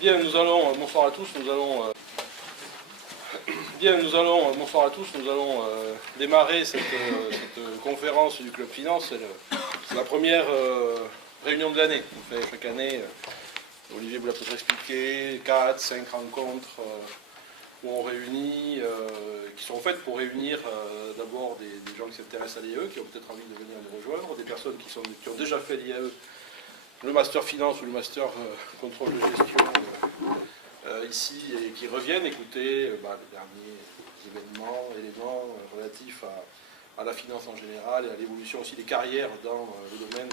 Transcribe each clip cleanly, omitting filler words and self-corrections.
Bien, bonsoir à tous, bonsoir à tous, nous allons démarrer cette conférence du Club Finance. C'est la première réunion de l'année. On fait chaque année, Olivier vous l'a peut-être expliqué, 4, 5 rencontres où on réunit, qui sont faites pour réunir d'abord des gens qui s'intéressent à l'IAE, qui ont peut-être envie de venir nous rejoindre, des personnes qui ont déjà fait l'IAE, le master finance ou le master contrôle de gestion ici, et qui reviennent écouter les derniers éléments relatifs à la finance en général et à l'évolution aussi des carrières dans le domaine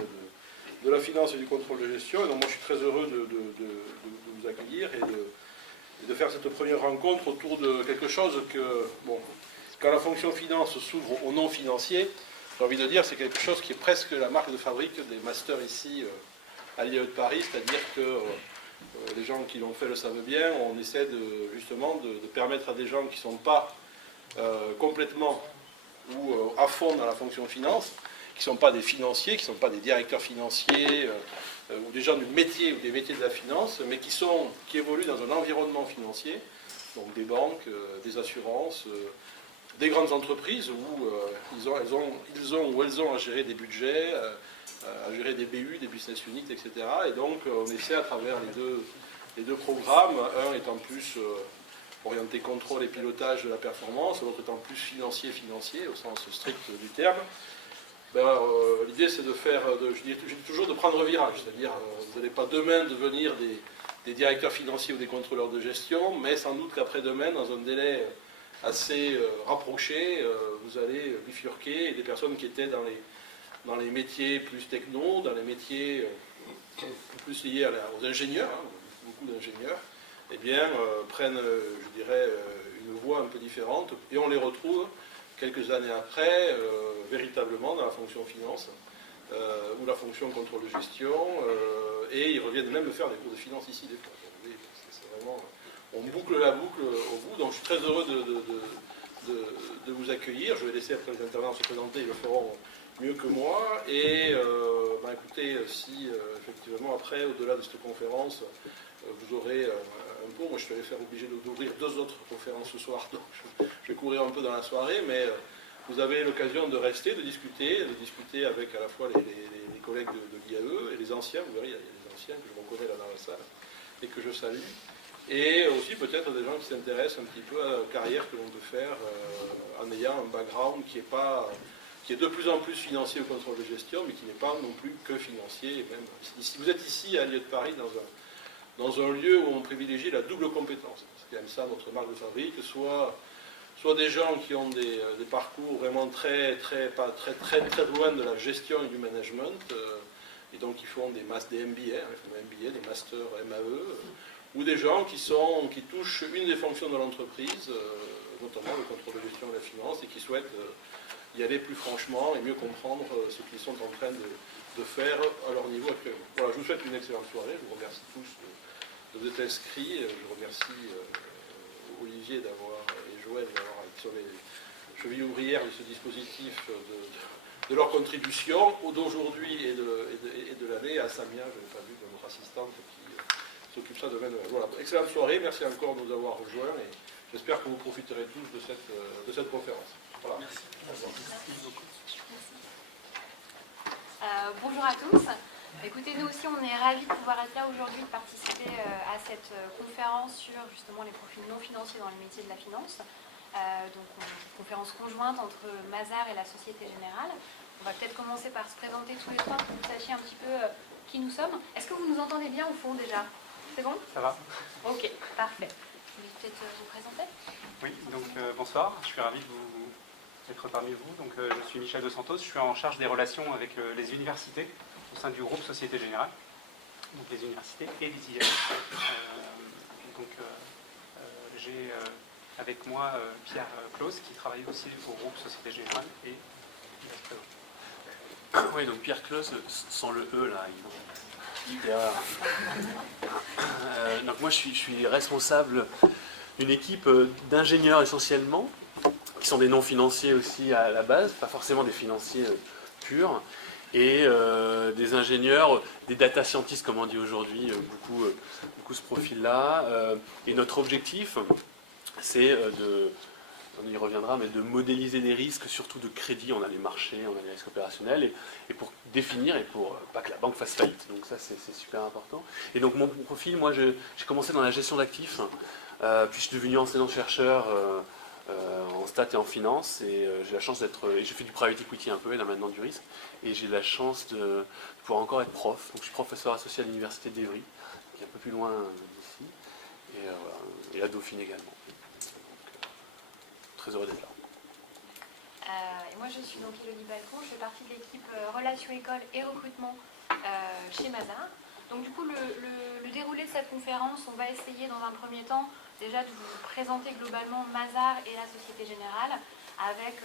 de la finance et du contrôle de gestion. Et donc moi je suis très heureux de vous accueillir et de faire cette première rencontre autour de quelque chose que, quand la fonction finance s'ouvre au non financier, j'ai envie de dire c'est quelque chose qui est presque la marque de fabrique des masters ici à l'IAE de Paris, c'est-à-dire que les gens qui l'ont fait le savent bien, on essaie justement de permettre à des gens qui ne sont pas complètement ou à fond dans la fonction finance, qui ne sont pas des financiers, qui ne sont pas des directeurs financiers ou des gens du métier ou des métiers de la finance, mais qui évoluent dans un environnement financier, donc des banques, des assurances, des grandes entreprises où elles ont à gérer des budgets, à gérer des BU, des business units, etc. Et donc on essaie à travers les deux programmes, un étant plus orienté contrôle et pilotage de la performance, l'autre étant plus financier au sens strict du terme. L'idée c'est je dis toujours de prendre virage, c'est-à-dire vous n'allez pas demain devenir des directeurs financiers ou des contrôleurs de gestion, mais sans doute qu'après-demain, dans un délai assez rapproché, vous allez bifurquer, et des personnes qui étaient dans les métiers plus techno, dans les métiers plus liés aux ingénieurs, beaucoup d'ingénieurs, prennent, je dirais, une voie un peu différente, et on les retrouve quelques années après, véritablement dans la fonction finance, ou la fonction contrôle de gestion, et ils reviennent même faire des cours de finance ici des fois. C'est vraiment, on boucle la boucle au bout, donc je suis très heureux de vous accueillir. Je vais laisser après les intervenants se présenter, ils le feront mieux que moi. Et écoutez, si effectivement après, au-delà de cette conférence, vous aurez un peu, moi je suis obligé d'ouvrir 2 autres conférences ce soir, donc je vais courir un peu dans la soirée, mais vous avez l'occasion de rester, de discuter avec à la fois les collègues de l'IAE et les anciens, vous verrez, il y a les anciens que je reconnais là dans la salle et que je salue, et aussi peut-être des gens qui s'intéressent un petit peu à la carrière que l'on peut faire en ayant un background qui est de plus en plus financier au contrôle de gestion, mais qui n'est pas non plus que financier. Et même, si vous êtes ici à l'IAE de Paris, dans un lieu où on privilégie la double compétence, c'est quand même ça notre marque de fabrique, soit des gens qui ont des parcours vraiment très loin de la gestion et du management, et donc qui font des MBA, des masters MAE, ou des gens qui touchent une des fonctions de l'entreprise, notamment le contrôle de gestion et la finance, et qui souhaitent y aller plus franchement et mieux comprendre ce qu'ils sont en train de faire à leur niveau actuellement. Voilà, je vous souhaite une excellente soirée, je vous remercie tous de vous être inscrits, je remercie Olivier et Joël d'avoir été sur les chevilles ouvrières de ce dispositif, de leur contribution d'aujourd'hui et de l'année, à Samia, je n'ai pas vu, de notre assistante qui s'occupe ça demain. Voilà, excellente soirée, merci encore de nous avoir rejoints et j'espère que vous profiterez tous de cette conférence. Voilà. Merci. Bonjour à tous. Écoutez, nous aussi, on est ravis de pouvoir être là aujourd'hui, de participer à cette conférence sur justement les profils non financiers dans les métiers de la finance. Donc, une conférence conjointe entre Mazars et la Société Générale. On va peut-être commencer par se présenter tous les trois pour que vous sachiez un petit peu qui nous sommes. Est-ce que vous nous entendez bien au fond déjà? C'est bon? Ça va. Ok, parfait. Vous voulez peut-être vous présenter? Oui, donc bonsoir, je suis ravi d'être parmi vous. Donc, je suis Michel De Santos, je suis en charge des relations avec les universités au sein du groupe Société Générale, donc les universités et les IAE. J'ai avec moi Pierre Claus qui travaille aussi au groupe Société Générale et il va se présenter. Oui, donc Pierre Claus, sans le E là, donc moi je suis responsable d'une équipe d'ingénieurs essentiellement, qui sont des non-financiers aussi à la base, pas forcément des financiers purs, et des ingénieurs, des data scientists comme on dit aujourd'hui, beaucoup ce profil-là. Et notre objectif, c'est on y reviendra, mais de modéliser les risques, surtout de crédit. On a les marchés, on a les risques opérationnels, et pour définir et pour pas que la banque fasse faillite. Donc ça, c'est super important. Et donc mon profil, moi, j'ai commencé dans la gestion d'actifs, puis je suis devenu enseignant-chercheur en stats et en finance, et j'ai la chance d'être... Et j'ai fait du private equity un peu, et là maintenant du risque, et j'ai la chance de pouvoir encore être prof. Donc je suis professeur associé à l'université d'Evry, qui est un peu plus loin d'ici, et à Dauphine également. Très heureux d'être là. Et moi, je suis donc Élodie Balcon, je fais partie de l'équipe Relations École et Recrutement chez Mazars. Donc du coup, le déroulé de cette conférence, on va essayer dans un premier temps déjà de vous présenter globalement Mazars et la Société Générale avec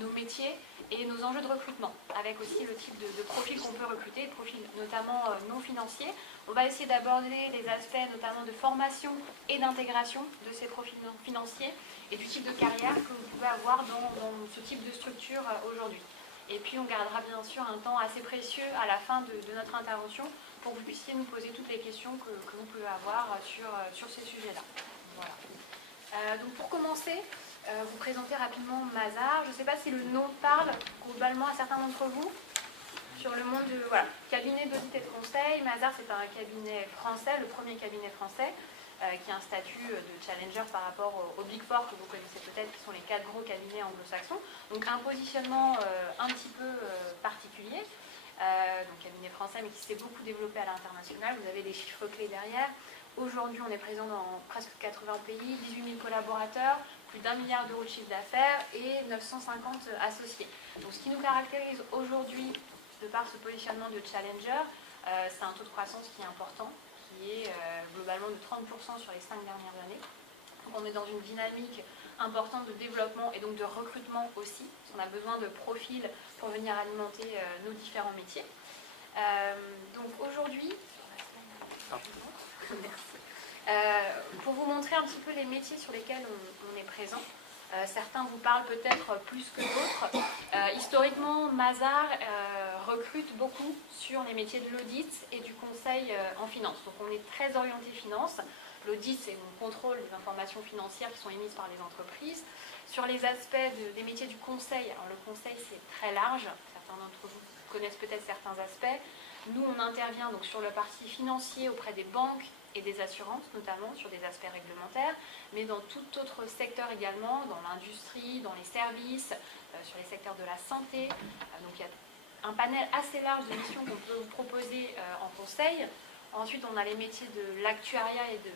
nos métiers et nos enjeux de recrutement, avec aussi le type de profil qu'on peut recruter, de profils notamment non financiers. On va essayer d'aborder les aspects notamment de formation et d'intégration de ces profils non financiers et du type de carrière que vous pouvez avoir dans ce type de structure aujourd'hui. Et puis on gardera bien sûr un temps assez précieux à la fin de notre intervention pour que vous puissiez nous poser toutes les questions que vous pouvez avoir sur ces sujets-là. Voilà. Donc pour commencer, vous présenter rapidement Mazars. Je ne sais pas si le nom parle globalement à certains d'entre vous. Sur le monde de cabinet d'audit et de conseil, Mazars c'est un cabinet français, le premier cabinet français, qui a un statut de challenger par rapport aux Big Four que vous connaissez peut-être, qui sont les 4 gros cabinets anglo-saxons. Donc un positionnement un petit peu particulier, donc cabinet français mais qui s'est beaucoup développé à l'international. Vous avez des chiffres clés derrière. Aujourd'hui, on est présent dans presque 80 pays, 18 000 collaborateurs, plus d'1 milliard d'euros de chiffre d'affaires et 950 associés. Donc ce qui nous caractérise aujourd'hui, de par ce positionnement de challenger, c'est un taux de croissance qui est important, qui est globalement de 30% sur les 5 dernières années. Donc on est dans une dynamique importante de développement et donc de recrutement aussi. On a besoin de profils pour venir alimenter nos différents métiers. Donc aujourd'hui, pour vous montrer un petit peu les métiers sur lesquels on est présent. Certains vous parlent peut-être plus que d'autres. Historiquement, Mazars recrute beaucoup sur les métiers de l'audit et du conseil en finance. Donc on est très orienté finance. L'audit, c'est le contrôle des informations financières qui sont émises par les entreprises. Sur les aspects des métiers du conseil, alors le conseil c'est très large, certains d'entre vous connaissent peut-être certains aspects. Nous, on intervient donc sur le parti financier auprès des banques et des assurances, notamment sur des aspects réglementaires, mais dans tout autre secteur également, dans l'industrie, dans les services, sur les secteurs de la santé. Donc il y a un panel assez large de missions qu'on peut vous proposer en conseil. Ensuite, on a les métiers de l'actuariat et de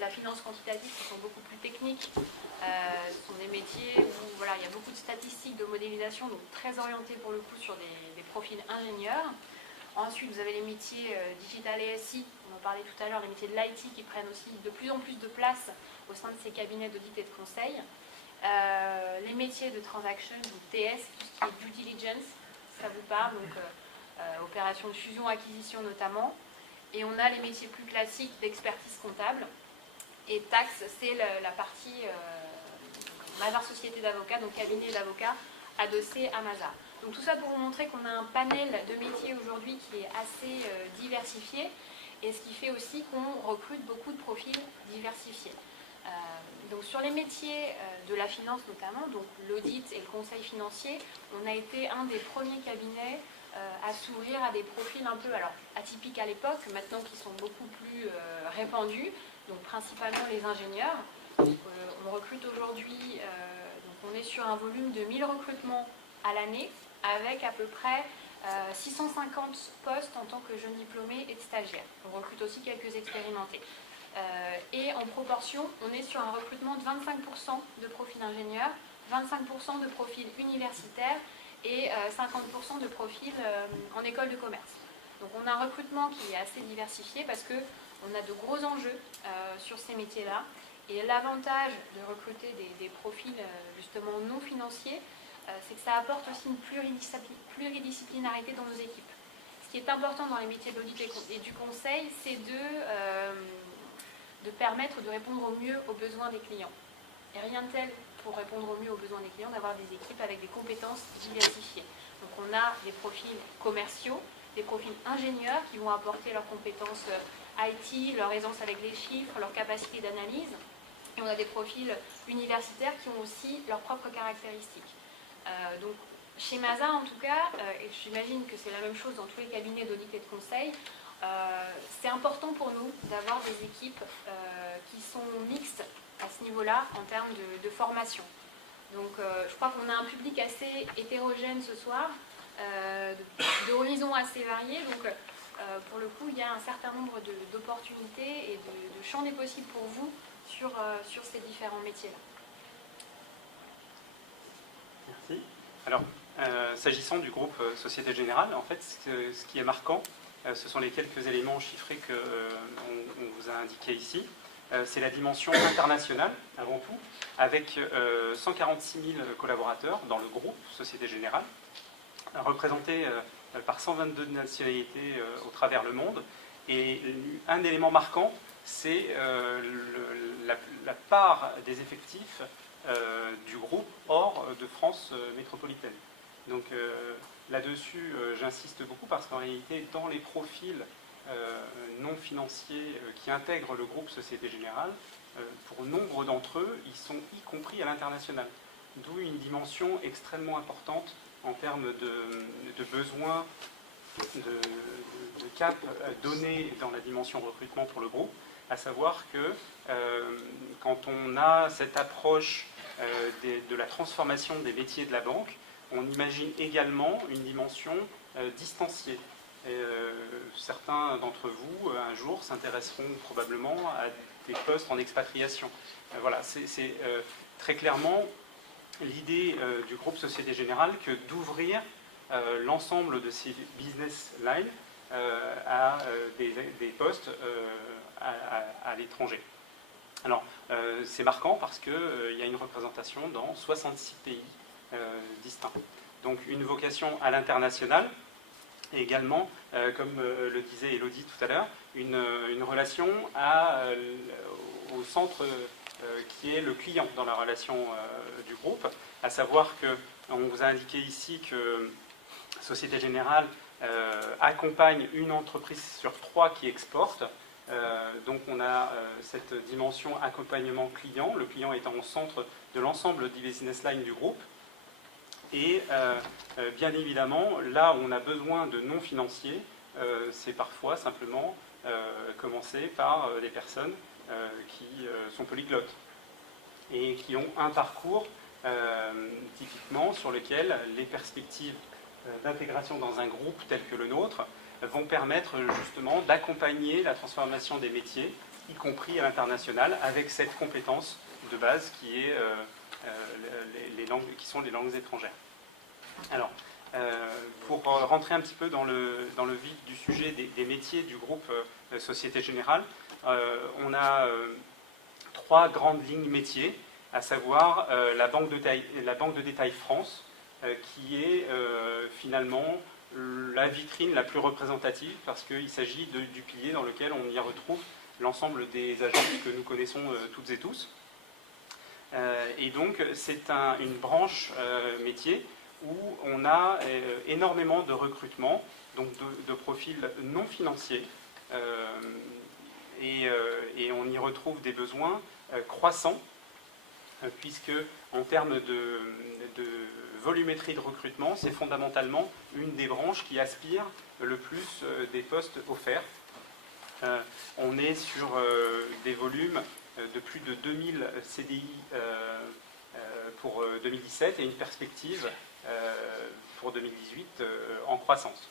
la finance quantitative qui sont beaucoup plus techniques. Ce sont des métiers où il y a beaucoup de statistiques, de modélisation, donc très orientés pour le coup sur des profils ingénieurs. Ensuite, vous avez les métiers digital et SI, on en parlait tout à l'heure, les métiers de l'IT qui prennent aussi de plus en plus de place au sein de ces cabinets d'audit et de conseil. Les métiers de transaction, ou TS, tout ce qui est due diligence, ça vous parle, donc opération de fusion-acquisition notamment. Et on a les métiers plus classiques d'expertise comptable. Et taxe, c'est la partie Mazars Société d'avocats, donc cabinet d'avocats adossé à Mazars. Donc tout ça pour vous montrer qu'on a un panel de métiers aujourd'hui qui est assez diversifié et ce qui fait aussi qu'on recrute beaucoup de profils diversifiés. Donc sur les métiers de la finance notamment, donc l'audit et le conseil financier, on a été un des premiers cabinets à s'ouvrir à des profils un peu atypiques à l'époque, maintenant qui sont beaucoup plus répandus, donc principalement les ingénieurs. Donc, on recrute aujourd'hui, donc on est sur un volume de 1000 recrutements à l'année, avec à peu près 650 postes en tant que jeune diplômé et de stagiaire. On recrute aussi quelques expérimentés. Et en proportion, on est sur un recrutement de 25% de profils ingénieurs, 25% de profils universitaires et 50% de profils en école de commerce. Donc on a un recrutement qui est assez diversifié parce qu'on a de gros enjeux sur ces métiers-là. Et l'avantage de recruter des profils justement non financiers, c'est que ça apporte aussi une pluridisciplinarité dans nos équipes. Ce qui est important dans les métiers de l'audit et du conseil, c'est de permettre de répondre au mieux aux besoins des clients. Et rien de tel pour répondre au mieux aux besoins des clients d'avoir des équipes avec des compétences diversifiées. Donc on a des profils commerciaux, des profils ingénieurs qui vont apporter leurs compétences IT, leur aisance avec les chiffres, leur capacité d'analyse. Et on a des profils universitaires qui ont aussi leurs propres caractéristiques. Donc chez Mazars en tout cas, et j'imagine que c'est la même chose dans tous les cabinets d'audit et de conseil, c'est important pour nous d'avoir des équipes qui sont mixtes à ce niveau-là en termes de formation. Donc je crois qu'on a un public assez hétérogène ce soir, d'horizons assez variés. Donc pour le coup, il y a un certain nombre d'opportunités et de champs des possibles pour vous sur ces différents métiers-là. Merci. Alors, s'agissant du groupe Société Générale, en fait, ce qui est marquant, ce sont les quelques éléments chiffrés qu'on vous a indiqués ici. C'est la dimension internationale, avant tout, avec 146 000 collaborateurs dans le groupe Société Générale, représentés par 122 nationalités au travers le monde. Et un élément marquant, c'est la part des effectifs du groupe hors de France métropolitaine. Donc là-dessus, j'insiste beaucoup parce qu'en réalité, dans les profils non financiers qui intègrent le groupe Société Générale, pour nombre d'entre eux, ils sont y compris à l'international. D'où une dimension extrêmement importante en termes de besoins, de cap donnés dans la dimension recrutement pour le groupe, à savoir que quand on a cette approche de la transformation des métiers de la banque, on imagine également une dimension distanciée. Certains d'entre vous, un jour, s'intéresseront probablement à des postes en expatriation. Voilà, c'est très clairement l'idée du groupe Société Générale que d'ouvrir l'ensemble de ces business lines à des postes à l'étranger. Alors, c'est marquant parce qu'il y a une représentation dans 66 pays distincts. Donc, une vocation à l'international et également, comme le disait Elodie tout à l'heure, une relation au centre qui est le client dans la relation du groupe, à savoir qu'on vous a indiqué ici que Société Générale accompagne une entreprise sur 3 qui exporte. Donc on a cette dimension accompagnement client, le client étant au centre de l'ensemble des business lines du groupe. Et bien évidemment, là où on a besoin de non financiers, c'est parfois simplement commencer par des personnes qui sont polyglottes et qui ont un parcours typiquement sur lequel les perspectives d'intégration dans un groupe tel que le nôtre vont permettre justement d'accompagner la transformation des métiers, y compris à l'international, avec cette compétence de base qui est qui sont les langues étrangères. Alors, pour rentrer un petit peu dans le vif du sujet des métiers du groupe Société Générale, on a 3 grandes lignes métiers, à savoir la banque de détail France, qui est finalement la vitrine la plus représentative parce qu'il s'agit du pilier dans lequel on y retrouve l'ensemble des agences que nous connaissons toutes et tous. Et donc c'est une branche métier où on a énormément de recrutement, donc de profils non financiers, et on y retrouve des besoins croissants, puisque en termes de volumétrie de recrutement, c'est fondamentalement une des branches qui aspire le plus des postes offerts. On est sur des volumes de plus de 2000 CDI pour 2017 et une perspective pour 2018 en croissance.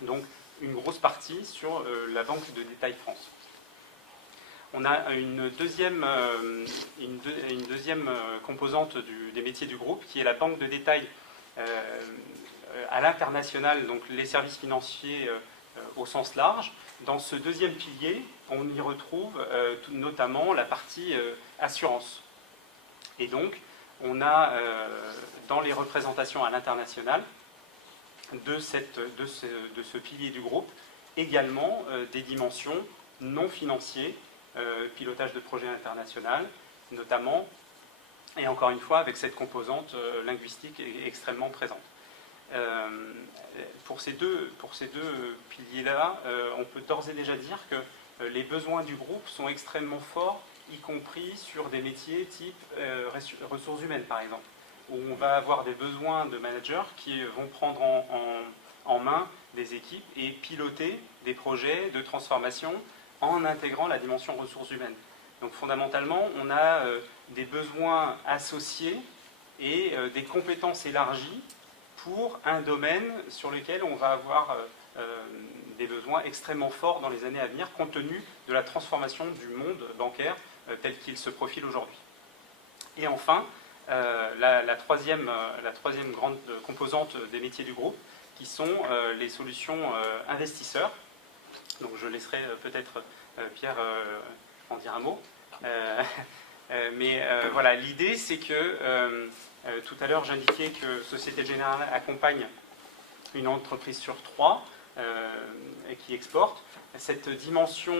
Donc une grosse partie sur la banque de détail France. On a une deuxième composante des métiers du groupe qui est la banque de détail à l'international, donc les services financiers au sens large. Dans ce deuxième pilier, on y retrouve notamment la partie assurance. Et donc, on a dans les représentations à l'international de ce pilier du groupe également des dimensions non financières, pilotage de projets international notamment, et encore une fois avec cette composante linguistique extrêmement présente. Pour ces deux piliers-là, on peut d'ores et déjà dire que les besoins du groupe sont extrêmement forts, y compris sur des métiers type ressources humaines, par exemple, où on va avoir des besoins de managers qui vont prendre en main des équipes et piloter des projets de transformation en intégrant la dimension ressources humaines. Donc fondamentalement, on a des besoins associés et des compétences élargies pour un domaine sur lequel on va avoir des besoins extrêmement forts dans les années à venir, compte tenu de la transformation du monde bancaire tel qu'il se profile aujourd'hui. Et enfin, la troisième grande composante des métiers du groupe, qui sont les solutions investisseurs. Donc je laisserai peut-être Pierre en dire un mot. Mais voilà, l'idée c'est que tout à l'heure j'indiquais que Société Générale accompagne une entreprise sur 3 qui exporte. Cette dimension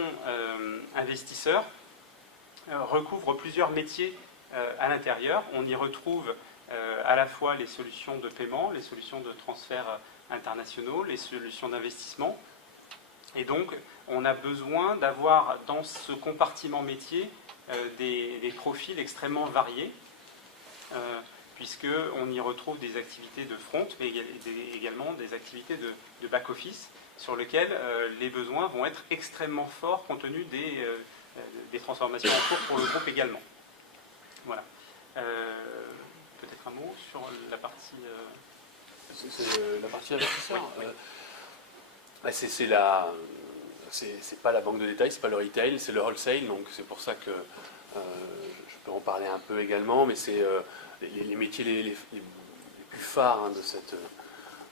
investisseur recouvre plusieurs métiers à l'intérieur. On y retrouve à la fois les solutions de paiement, les solutions de transfert internationaux, les solutions d'investissement. Et donc, on a besoin d'avoir dans ce compartiment métier des profils extrêmement variés, puisqu'on y retrouve des activités de front, mais également des activités de back-office, sur lesquelles les besoins vont être extrêmement forts, compte tenu des transformations en cours pour le groupe également. Voilà. Peut-être un mot sur la partie... La partie investisseur. C'est pas la banque de détail, c'est pas le retail, c'est le wholesale, donc c'est pour ça que je peux en parler un peu également, mais c'est les métiers les plus phares de cette...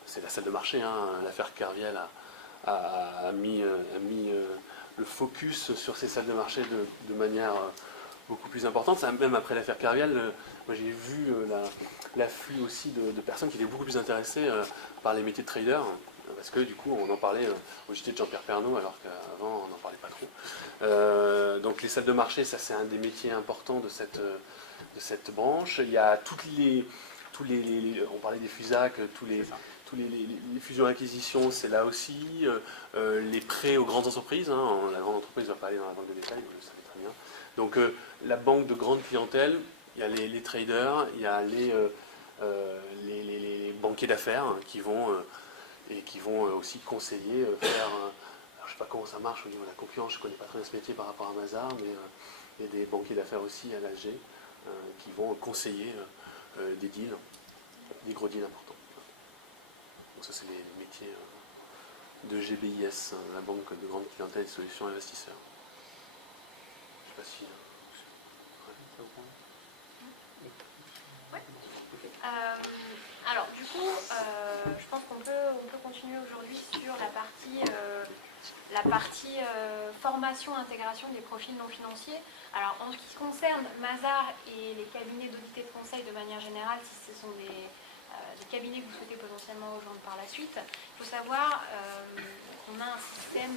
C'est la salle de marché, hein. L'affaire Kerviel a mis le focus sur ces salles de marché de manière beaucoup plus importante. Même après l'affaire Kerviel, moi j'ai vu l'afflux aussi de personnes qui étaient beaucoup plus intéressées par les métiers de trader, parce que du coup on en parlait au JT de Jean-Pierre Pernaut, alors qu'avant on n'en parlait pas trop. Donc les salles de marché, ça c'est un des métiers importants de cette branche. Il y a on parlait des FUSAC, tous les fusions-acquisitions, c'est là aussi. Les prêts aux grandes entreprises, hein, la grande entreprise ne va pas aller dans la banque de détail, vous le savez très bien. Donc la banque de grande clientèle, il y a les traders, il y a les banquiers d'affaires qui vont aussi conseiller, faire... alors, je ne sais pas comment ça marche au niveau de la concurrence, je ne connais pas très bien ce métier par rapport à Mazars, mais il y a des banquiers d'affaires aussi à l'AG qui vont conseiller des deals, des gros deals importants. Donc ça c'est les métiers de GBIS, la banque de grande clientèle et solutions investisseurs. Je ne sais pas si... Alors du coup, je pense qu'on peut continuer aujourd'hui sur la partie formation, intégration des profils non financiers. Alors en ce qui concerne Mazars et les cabinets d'audit et de conseil de manière générale, si ce sont des cabinets que vous souhaitez potentiellement rejoindre par la suite, il faut savoir qu'on a un système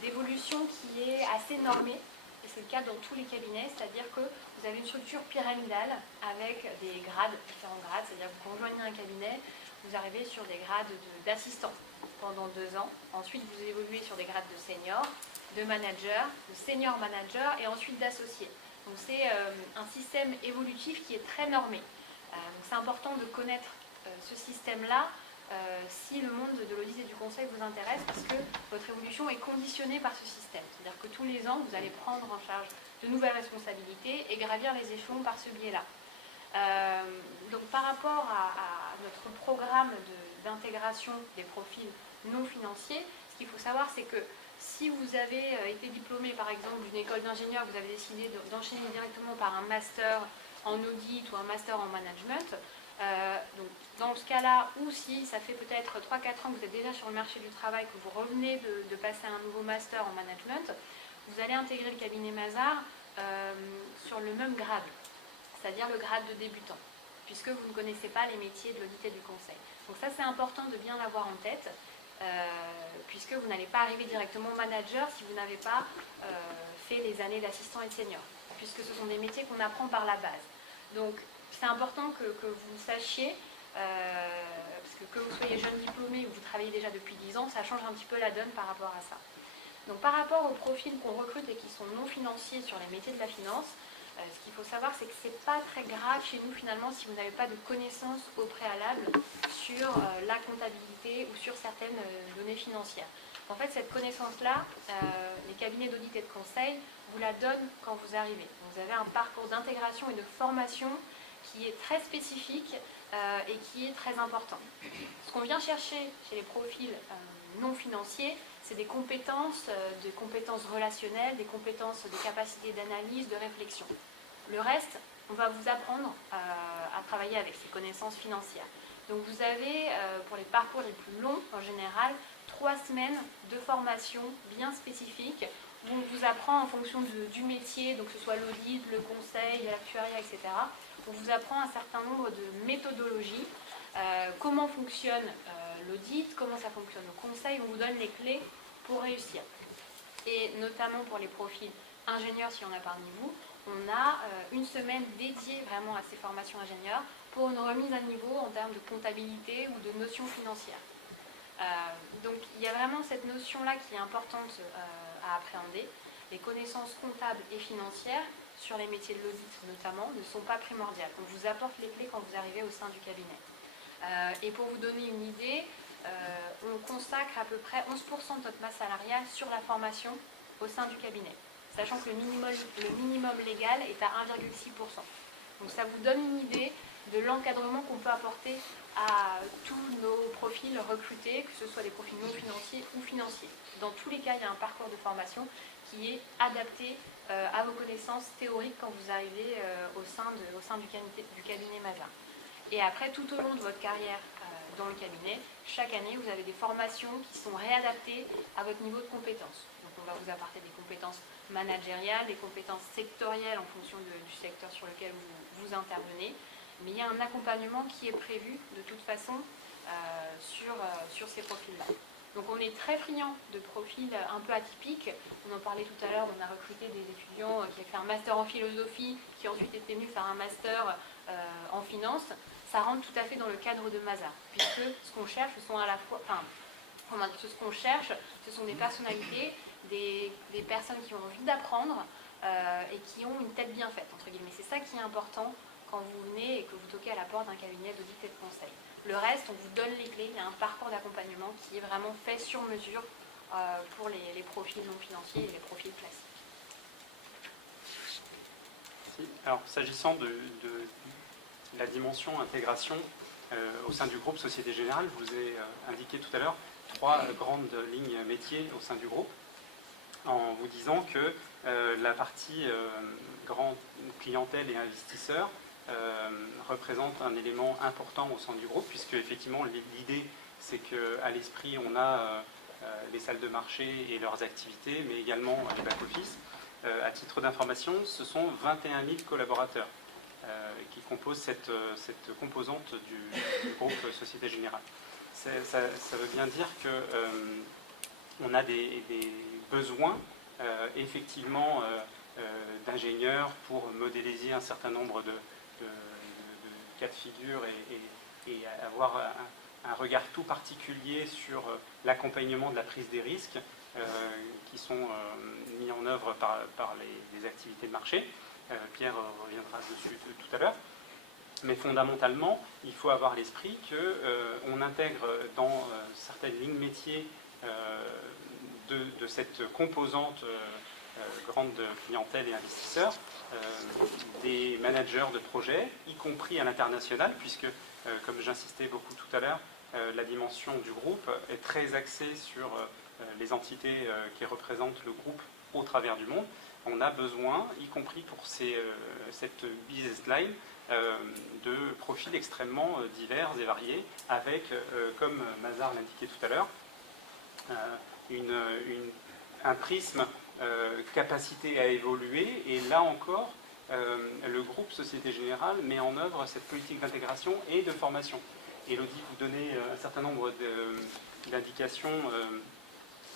d'évolution qui est assez normé. Et c'est le cas dans tous les cabinets, c'est-à-dire que vous avez une structure pyramidale avec des grades, différents grades, c'est-à-dire que vous rejoignez un cabinet, vous arrivez sur des grades d'assistant pendant 2 ans, ensuite vous évoluez sur des grades de senior, de manager, de senior manager et ensuite d'associé. Donc c'est un système évolutif qui est très normé. Donc c'est important de connaître ce système-là si le monde de l'audit et du conseil vous intéresse, parce que votre évolution est conditionnée par ce système. C'est-à-dire que tous les ans, vous allez prendre en charge de nouvelles responsabilités et gravir les échelons par ce biais-là. Donc par rapport à notre programme d'intégration des profils non financiers, ce qu'il faut savoir, c'est que si vous avez été diplômé par exemple d'une école d'ingénieur, vous avez décidé d'enchaîner directement par un master en audit ou un master en management, donc dans ce cas-là, ou si ça fait peut-être 3-4 ans que vous êtes déjà sur le marché du travail, que vous revenez de passer un nouveau master en management, vous allez intégrer le cabinet Mazars sur le même grade, c'est-à-dire le grade de débutant, puisque vous ne connaissez pas les métiers de l'audit et du conseil. Donc ça c'est important de bien l'avoir en tête, puisque vous n'allez pas arriver directement manager si vous n'avez pas fait les années d'assistant et de senior, puisque ce sont des métiers qu'on apprend par la base. Donc c'est important que vous sachiez parce que vous soyez jeune diplômé ou vous travaillez déjà depuis 10 ans, ça change un petit peu la donne par rapport à ça. Donc par rapport aux profils qu'on recrute et qui sont non financiers sur les métiers de la finance, ce qu'il faut savoir, c'est que ce n'est pas très grave chez nous finalement si vous n'avez pas de connaissances au préalable sur la comptabilité ou sur certaines données financières. En fait, cette connaissance-là, les cabinets d'audit et de conseil vous la donnent quand vous arrivez. Vous avez un parcours d'intégration et de formation qui est très spécifique et qui est très important. Ce qu'on vient chercher chez les profils non financiers, c'est des compétences relationnelles, des compétences de capacité d'analyse, de réflexion. Le reste, on va vous apprendre à travailler avec ces connaissances financières. Donc vous avez, pour les parcours les plus longs en général, 3 semaines de formation bien spécifique où on vous apprend en fonction du métier, donc que ce soit l'audit, le conseil, l'actuariat, etc. On vous apprend un certain nombre de méthodologies, comment fonctionne l'audit, comment ça fonctionne le conseil, on vous donne les clés pour réussir. Et notamment pour les profils ingénieurs, si on a parmi vous, on a une semaine dédiée vraiment à ces formations ingénieurs pour une remise à niveau en termes de comptabilité ou de notions financières. Donc il y a vraiment cette notion-là qui est importante à appréhender. Les connaissances comptables et financières, sur les métiers de l'audit notamment, ne sont pas primordiales. On vous apporte les clés quand vous arrivez au sein du cabinet. Et pour vous donner une idée, on consacre à peu près 11% de notre masse salariale sur la formation au sein du cabinet, sachant que le minimum légal est à 1,6%. Donc ça vous donne une idée de l'encadrement qu'on peut apporter à tous nos profils recrutés, que ce soit des profils non financiers ou financiers. Dans tous les cas, il y a un parcours de formation qui est adapté à vos connaissances théoriques quand vous arrivez au sein du cabinet Mazars. Et après, tout au long de votre carrière dans le cabinet, chaque année, vous avez des formations qui sont réadaptées à votre niveau de compétences. Donc on va vous apporter des compétences managériales, des compétences sectorielles en fonction du secteur sur lequel vous intervenez. Mais il y a un accompagnement qui est prévu de toute façon sur ces profils-là. Donc on est très friand de profils un peu atypiques. On en parlait tout à l'heure, on a recruté des étudiants qui avaient fait un master en philosophie, qui ensuite étaient venus faire un master en finance. Ça rentre tout à fait dans le cadre de Mazars, puisque ce qu'on cherche, ce sont à la fois, ce sont des personnalités, des personnes qui ont envie d'apprendre et qui ont une tête bien faite, entre guillemets. C'est ça qui est important quand vous venez et que vous toquez à la porte d'un cabinet d'audit et de conseil. Le reste, on vous donne les clés, il y a un parcours d'accompagnement qui est vraiment fait sur mesure pour les profils non financiers et les profils classiques. Merci. Alors, s'agissant de la dimension intégration au sein du groupe Société Générale, je vous ai indiqué tout à l'heure 3 grandes lignes métiers au sein du groupe, en vous disant que la partie grande clientèle et investisseurs représente un élément important au sein du groupe, puisque effectivement l'idée c'est qu'à l'esprit on a les salles de marché et leurs activités, mais également les back-office. À titre d'information, ce sont 21 000 collaborateurs qui composent cette composante du groupe Société Générale. Ça veut bien dire qu'on a des besoins effectivement d'ingénieurs pour modéliser un certain nombre de cas de figure et avoir un regard tout particulier sur l'accompagnement de la prise des risques qui sont mis en œuvre par les activités de marché. Pierre reviendra dessus tout à l'heure. Mais fondamentalement, il faut avoir l'esprit qu'on intègre dans certaines lignes métiers de cette composante grande clientèle et investisseurs, des managers de projets, y compris à l'international, puisque, comme j'insistais beaucoup tout à l'heure, la dimension du groupe est très axée sur les entités qui représentent le groupe au travers du monde. On a besoin, y compris pour cette business line, de profils extrêmement divers et variés, avec, comme Mazars l'indiquait tout à l'heure, un prisme capacité à évoluer, et là encore, le groupe Société Générale met en œuvre cette politique d'intégration et de formation. Élodie vous donnait un certain nombre d'indications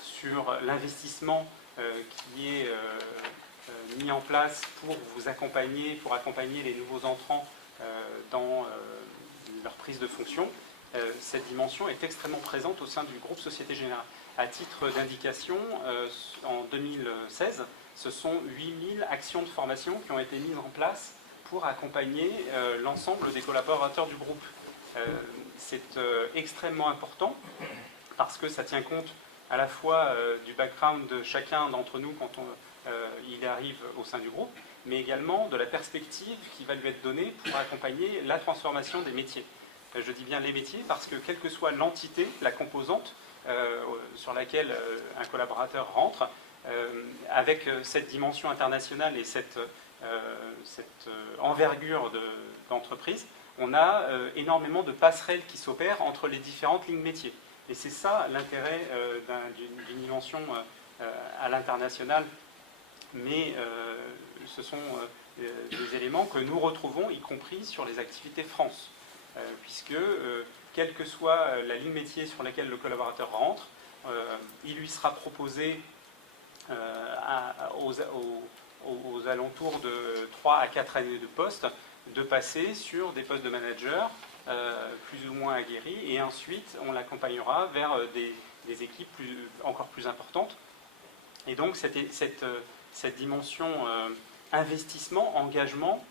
sur l'investissement qui est mis en place pour vous accompagner, pour accompagner les nouveaux entrants dans leur prise de fonction, cette dimension est extrêmement présente au sein du groupe Société Générale. À titre d'indication, en 2016, ce sont 8000 actions de formation qui ont été mises en place pour accompagner l'ensemble des collaborateurs du groupe. C'est extrêmement important parce que ça tient compte à la fois du background de chacun d'entre nous quand il arrive au sein du groupe, mais également de la perspective qui va lui être donnée pour accompagner la transformation des métiers. Je dis bien les métiers parce que quelle que soit l'entité, la composante sur laquelle un collaborateur rentre, avec cette dimension internationale et cette envergure d'entreprise, on a énormément de passerelles qui s'opèrent entre les différentes lignes métiers. Et c'est ça l'intérêt d'une dimension à l'international, mais ce sont des éléments que nous retrouvons, y compris sur les activités France, puisque quelle que soit la ligne métier sur laquelle le collaborateur rentre, il lui sera proposé aux alentours de 3 à 4 années de poste de passer sur des postes de manager plus ou moins aguerris, et ensuite on l'accompagnera vers des équipes encore plus importantes. Et donc cette dimension investissement, engagement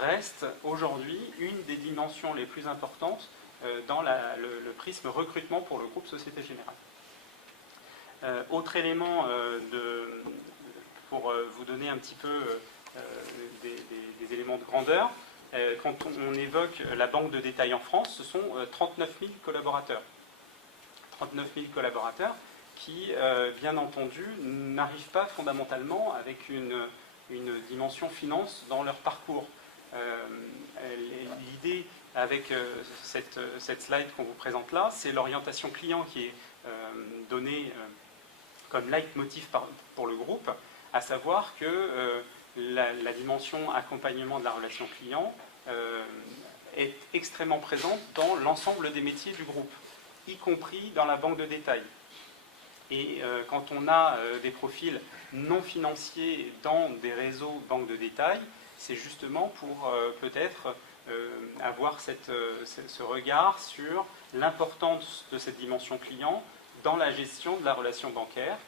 reste aujourd'hui une des dimensions les plus importantes dans le prisme recrutement pour le groupe Société Générale. Autre élément pour vous donner un petit peu des éléments de grandeur, quand on évoque la banque de détail en France, ce sont 39 000 collaborateurs. 39 000 collaborateurs qui, bien entendu, n'arrivent pas fondamentalement avec une dimension finance dans leur parcours. L'idée avec cette slide qu'on vous présente là, c'est l'orientation client qui est donnée comme leitmotiv pour le groupe, à savoir que la dimension accompagnement de la relation client est extrêmement présente dans l'ensemble des métiers du groupe, y compris dans la banque de détail. Et quand on a des profils non financiers dans des réseaux banques de détail, c'est justement pour peut-être avoir ce regard sur l'importance de cette dimension client dans la gestion de la relation bancaire,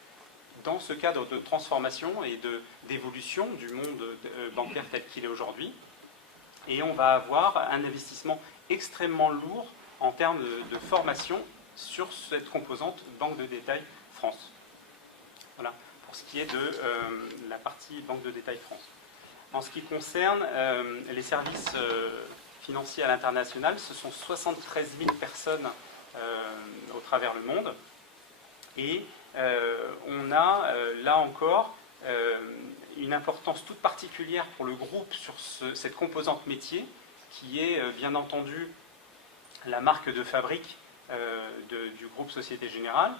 dans ce cadre de transformation et d'évolution du monde bancaire tel qu'il est aujourd'hui. Et on va avoir un investissement extrêmement lourd en termes de formation sur cette composante banque de détail France. Voilà, pour ce qui est de la partie banque de détail France. En ce qui concerne les services financiers à l'international, ce sont 73 000 personnes au travers le monde. Et on a là encore une importance toute particulière pour le groupe sur cette composante métier, qui est bien entendu la marque de fabrique du groupe Société Générale,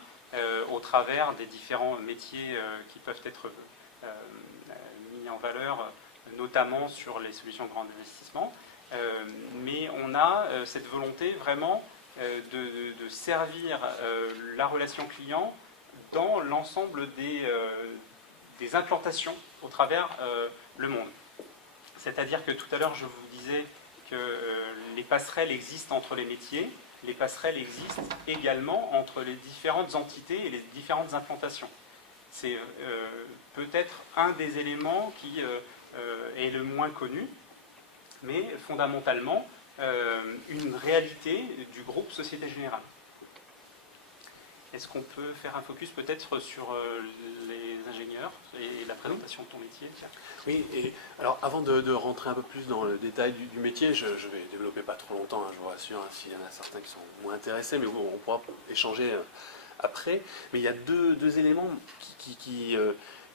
au travers des différents métiers qui peuvent être mis en valeur, notamment sur les solutions de grand investissement. Mais on a cette volonté vraiment de servir la relation client dans l'ensemble des implantations au travers le monde. C'est-à-dire que tout à l'heure, je vous disais que les passerelles existent entre les métiers, les passerelles existent également entre les différentes entités et les différentes implantations. C'est peut-être un des éléments qui est le moins connu, mais fondamentalement une réalité du groupe Société Générale. Est-ce qu'on peut faire un focus peut-être sur les ingénieurs et la présentation de ton métier, Pierre ? Oui, et alors avant de rentrer un peu plus dans le détail du métier, je vais développer pas trop longtemps, hein, je vous rassure, hein, s'il y en a certains qui sont moins intéressés, mais on pourra échanger après. Mais il y a deux éléments qui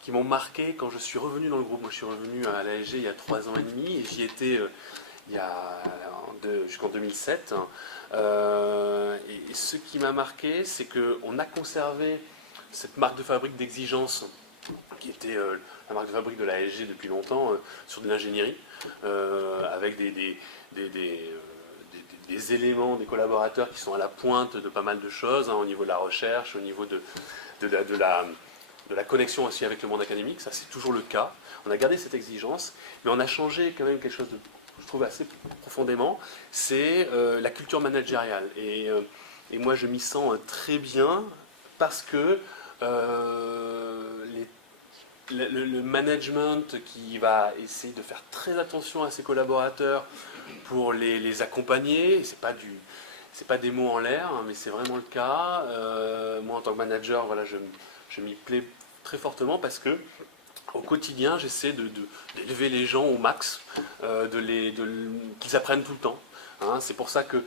m'ont marqué quand je suis revenu dans le groupe. Moi, je suis revenu à l'ASG il y a 3 ans et demi, et j'y étais jusqu'en 2007. Et ce qui m'a marqué, c'est qu'on a conservé cette marque de fabrique d'exigence qui était la marque de fabrique de l'ASG depuis longtemps, sur de l'ingénierie, avec des éléments, des collaborateurs qui sont à la pointe de pas mal de choses, hein, au niveau de la recherche, au niveau de la connexion aussi avec le monde académique. Ça, c'est toujours le cas. On a gardé cette exigence, mais on a changé quand même quelque chose je trouve assez profondément, c'est la culture managériale. Et moi, je m'y sens très bien parce que le management qui va essayer de faire très attention à ses collaborateurs pour les accompagner, c'est pas des mots en l'air, hein, mais c'est vraiment le cas. Moi, en tant que manager, voilà, je m'y plais très fortement parce que au quotidien, j'essaie d'élever les gens au max, qu'ils apprennent tout le temps. Hein. C'est pour ça que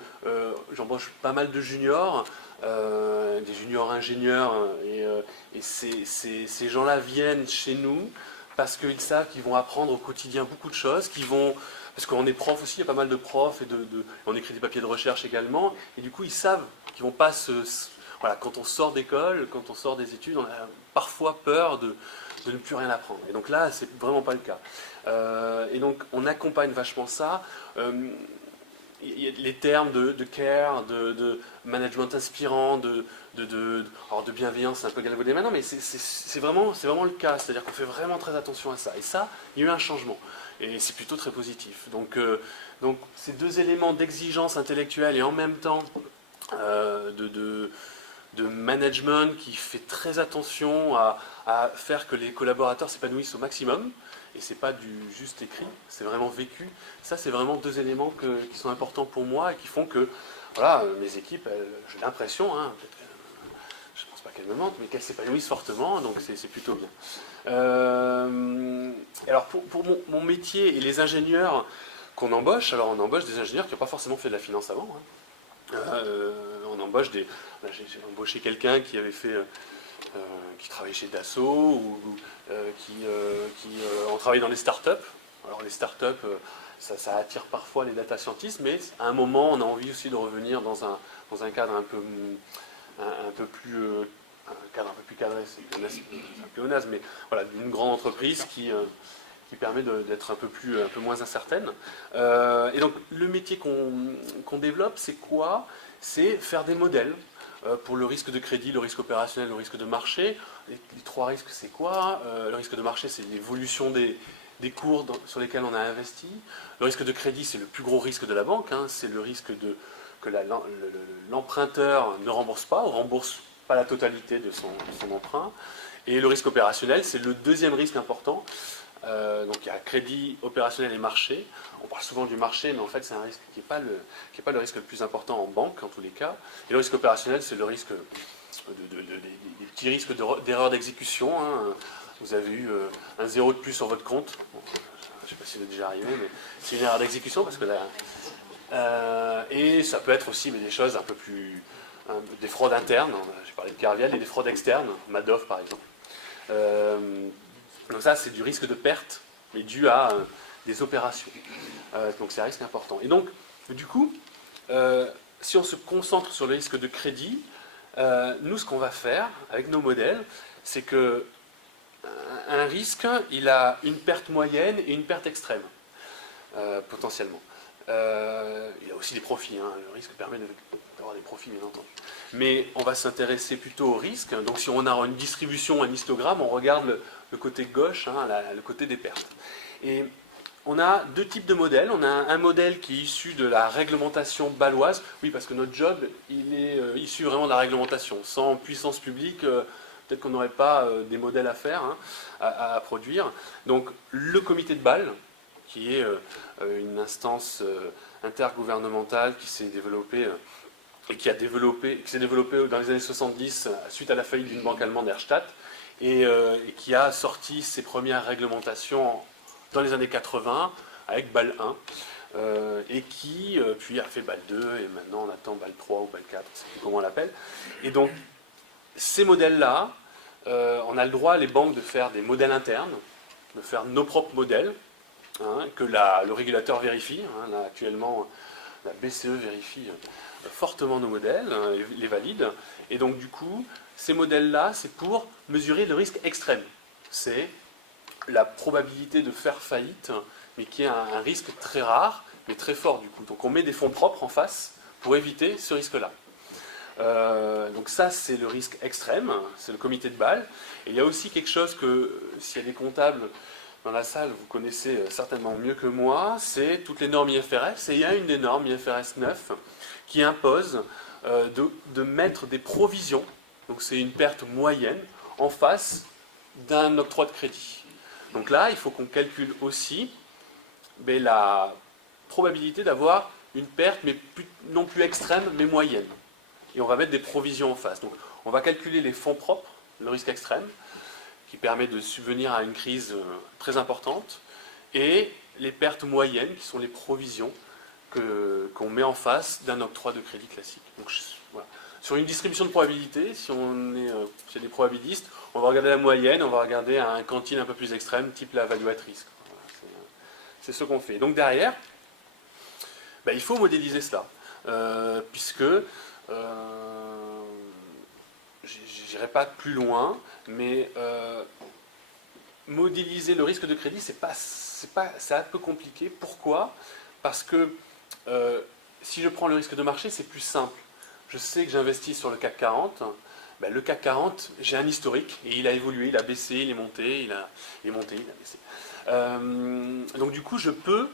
j'embauche pas mal de juniors, des juniors ingénieurs, et ces gens-là viennent chez nous parce qu'ils savent qu'ils vont apprendre au quotidien beaucoup de choses, parce qu'on est prof aussi, il y a pas mal de profs, et on écrit des papiers de recherche également, et du coup ils savent qu'ils vont pas voilà, quand on sort d'école, quand on sort des études, on a parfois peur de ne plus rien apprendre. Et donc là, c'est vraiment pas le cas. Et donc on accompagne vachement ça. Il y a les termes de care, de management inspirant, alors de bienveillance, c'est un peu galvaudé maintenant, mais c'est vraiment le cas. C'est-à-dire qu'on fait vraiment très attention à ça. Et ça, il y a eu un changement. Et c'est plutôt très positif. Donc ces deux éléments d'exigence intellectuelle et en même temps de management qui fait très attention à faire que les collaborateurs s'épanouissent au maximum. Et c'est pas du juste écrit, c'est vraiment vécu. Ça, c'est vraiment deux éléments qui sont importants pour moi et qui font que, voilà, mes équipes, j'ai l'impression, hein, je ne pense pas qu'elles me mentent, mais qu'elles s'épanouissent fortement, donc c'est plutôt bien. Alors pour mon métier et les ingénieurs qu'on embauche, alors on embauche des ingénieurs qui n'ont pas forcément fait de la finance avant. Hein. On embauche j'ai embauché quelqu'un qui avait fait, qui travaillait chez Dassault ou qui ont travaillé dans les startups. Alors les startups, ça attire parfois les data scientists, mais à un moment, on a envie aussi de revenir dans un cadre un peu plus cadré. C'est un peu honnête, mais voilà, d'une grande entreprise qui permet d'être un peu moins incertaine. Et donc le métier qu'on développe, c'est quoi? C'est faire des modèles pour le risque de crédit, le risque opérationnel, le risque de marché. Les trois risques, c'est quoi? Le risque de marché, c'est l'évolution des cours sur lesquels on a investi. Le risque de crédit, c'est le plus gros risque de la banque. Hein. C'est le risque que l'emprunteur ne rembourse pas, ou rembourse pas la totalité de son emprunt. Et le risque opérationnel, c'est le deuxième risque important. Donc il y a crédit, opérationnel et marché. On parle souvent du marché, mais en fait c'est un risque qui n'est pas le risque le plus important en banque en tous les cas. Et le risque opérationnel, c'est le risque des petits risques d'erreur d'exécution. Hein. Vous avez eu un zéro de plus sur votre compte. Bon, je ne sais pas si c'est déjà arrivé, mais c'est une erreur d'exécution parce que et ça peut être aussi des choses un peu plus des fraudes internes. J'ai parlé de Kerviel et des fraudes externes, Madoff par exemple. Donc ça, c'est du risque de perte, mais dû à des opérations. Donc c'est un risque important. Et donc, du coup, si on se concentre sur le risque de crédit, nous, ce qu'on va faire avec nos modèles, c'est que un risque, il a une perte moyenne et une perte extrême, potentiellement. Il a aussi des profits. Hein. Le risque permet d'avoir des profits, bien entendu. Mais on va s'intéresser plutôt au risque. Donc si on a une distribution, un histogramme, on regarde le côté gauche, hein, le côté des pertes. Et on a deux types de modèles. On a un modèle qui est issu de la réglementation bâloise. Oui, parce que notre job, il est issu vraiment de la réglementation. Sans puissance publique, peut-être qu'on n'aurait pas des modèles à faire, hein, à produire. Donc le comité de Bâle, qui est une instance intergouvernementale qui s'est développée et qui s'est développée dans les années 70 suite à la faillite d'une banque allemande, Erstadt, et qui a sorti ses premières réglementations dans les années 80 avec Bâle 1, et qui puis a fait Bâle 2, et maintenant on attend Bâle 3 ou Bâle 4, je ne sais plus comment on l'appelle. Et donc ces modèles-là, on a le droit, les banques, de faire des modèles internes, de faire nos propres modèles, hein, que le régulateur vérifie. Hein, là, actuellement, la BCE vérifie fortement nos modèles, hein, les valide. Et donc, du coup, ces modèles-là, c'est pour mesurer le risque extrême. C'est la probabilité de faire faillite, mais qui est un risque très rare, mais très fort, du coup. Donc, on met des fonds propres en face pour éviter ce risque-là. Donc ça, c'est le risque extrême, c'est le comité de Bâle. Et il y a aussi quelque chose que, s'il y a des comptables dans la salle, vous connaissez certainement mieux que moi, c'est toutes les normes IFRS. Et il y a une des normes, IFRS 9, qui impose de mettre des provisions, donc c'est une perte moyenne, en face d'un octroi de crédit. Donc là, il faut qu'on calcule aussi la probabilité d'avoir une perte, mais non plus extrême, mais moyenne. Et on va mettre des provisions en face. Donc on va calculer les fonds propres, le risque extrême, qui permet de subvenir à une crise très importante, et les pertes moyennes, qui sont les provisions qu'on met en face d'un octroi de crédit classique. Donc, voilà. Sur une distribution de probabilité, si on est chez des probabilistes, on va regarder la moyenne, on va regarder un quantile un peu plus extrême, type la value at risk. Voilà, c'est ce qu'on fait. Donc derrière, il faut modéliser cela, puisque j'irai pas plus loin, mais modéliser le risque de crédit, c'est un peu compliqué. Pourquoi ? Parce que si je prends le risque de marché, c'est plus simple. Je sais que j'investis sur le CAC 40. Le CAC 40, j'ai un historique, et il a évolué, il a baissé, il est monté, il est monté, il a baissé. Donc du coup, je peux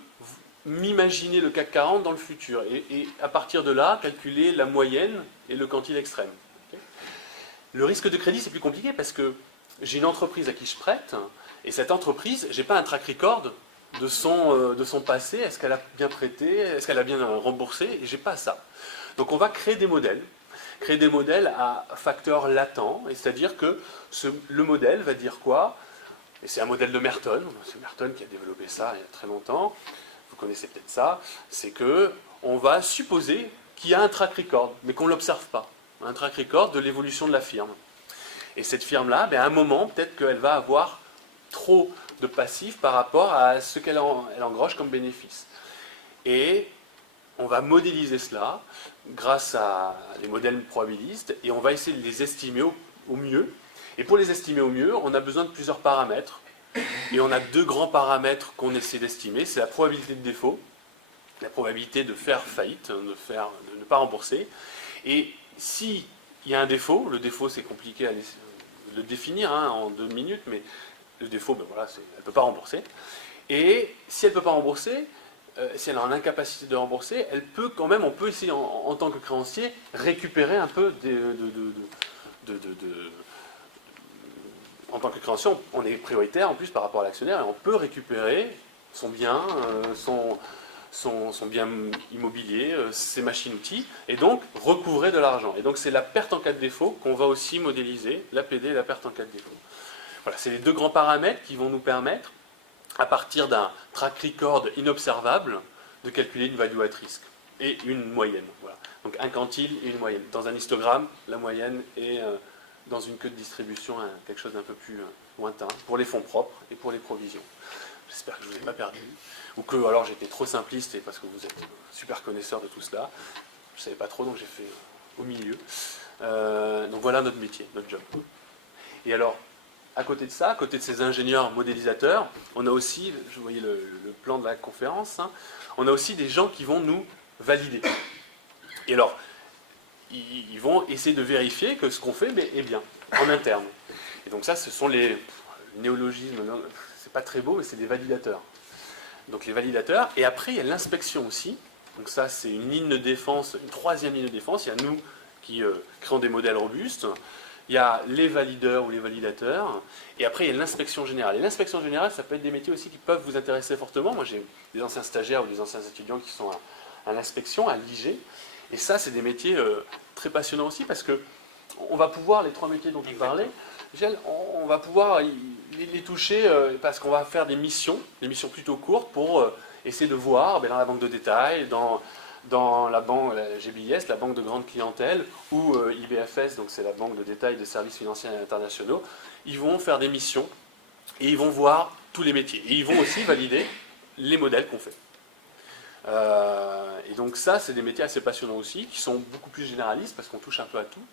m'imaginer le CAC 40 dans le futur, et à partir de là, calculer la moyenne et le quantile extrême. Okay. Le risque de crédit, c'est plus compliqué, parce que j'ai une entreprise à qui je prête, et cette entreprise, je n'ai pas un track record de son passé, est-ce qu'elle a bien prêté, est-ce qu'elle a bien remboursé, et j'ai pas ça. Donc on va créer des modèles à facteurs latents, c'est-à-dire que le modèle va dire quoi? Et c'est un modèle de Merton, c'est Merton qui a développé ça il y a très longtemps, vous connaissez peut-être ça, c'est que on va supposer qu'il y a un track record, mais qu'on ne l'observe pas, un track record de l'évolution de la firme. Et cette firme-là, à un moment, peut-être qu'elle va avoir trop de passifs par rapport à ce qu'elle engrange comme bénéfice. Et on va modéliser cela grâce à des modèles probabilistes, et on va essayer de les estimer au mieux. Et pour les estimer au mieux, on a besoin de plusieurs paramètres. Et on a deux grands paramètres qu'on essaie d'estimer. C'est la probabilité de défaut, la probabilité de faire faillite, de ne pas rembourser. Et s'il y a un défaut, le défaut c'est compliqué à le définir en 2 minutes, mais le défaut, elle ne peut pas rembourser. Et si elle ne peut pas rembourser, si elle est en incapacité de rembourser, elle peut quand même, on peut essayer en tant que créancier, récupérer un peu en tant que créancier, on est prioritaire en plus par rapport à l'actionnaire, et on peut récupérer son bien, son bien immobilier, ses machines-outils, et donc recouvrer de l'argent. Et donc c'est la perte en cas de défaut qu'on va aussi modéliser, l'APD et la perte en cas de défaut. Voilà, c'est les deux grands paramètres qui vont nous permettre, à partir d'un track record inobservable, de calculer une value at risk et une moyenne. Voilà. Donc un quantile et une moyenne. Dans un histogramme, la moyenne est dans une queue de distribution quelque chose d'un peu plus lointain, pour les fonds propres et pour les provisions. J'espère que je ne vous ai pas perdu. Ou que alors j'étais trop simpliste, et parce que vous êtes super connaisseur de tout cela. Je ne savais pas trop, donc j'ai fait au milieu. Donc voilà notre métier, notre job. Et alors, à côté de ça, à côté de ces ingénieurs modélisateurs, on a aussi, vous voyez le plan de la conférence, on a aussi des gens qui vont nous valider. Et alors, ils vont essayer de vérifier que ce qu'on fait est bien, en interne. Et donc ça, ce sont les néologismes, c'est pas très beau, mais c'est des validateurs. Donc les validateurs, et après il y a l'inspection aussi. Donc ça, c'est une ligne de défense, une troisième ligne de défense. Il y a nous qui créons des modèles robustes. Il y a les valideurs ou les validateurs, et après il y a l'inspection générale. Et l'inspection générale, ça peut être des métiers aussi qui peuvent vous intéresser fortement. Moi j'ai des anciens stagiaires ou des anciens étudiants qui sont à l'inspection, à l'IG, et ça c'est des métiers très passionnants aussi, parce que on va pouvoir, les trois métiers dont tu parlais, Michel, on va pouvoir les toucher parce qu'on va faire des missions plutôt courtes pour essayer de voir dans la banque de détail, dans la banque, la GBIS, la banque de grande clientèle, ou IBFS, donc c'est la banque de détail des services financiers internationaux, ils vont faire des missions et ils vont voir tous les métiers. Et ils vont aussi valider les modèles qu'on fait. Et donc ça, c'est des métiers assez passionnants aussi, qui sont beaucoup plus généralistes parce qu'on touche un peu à tout.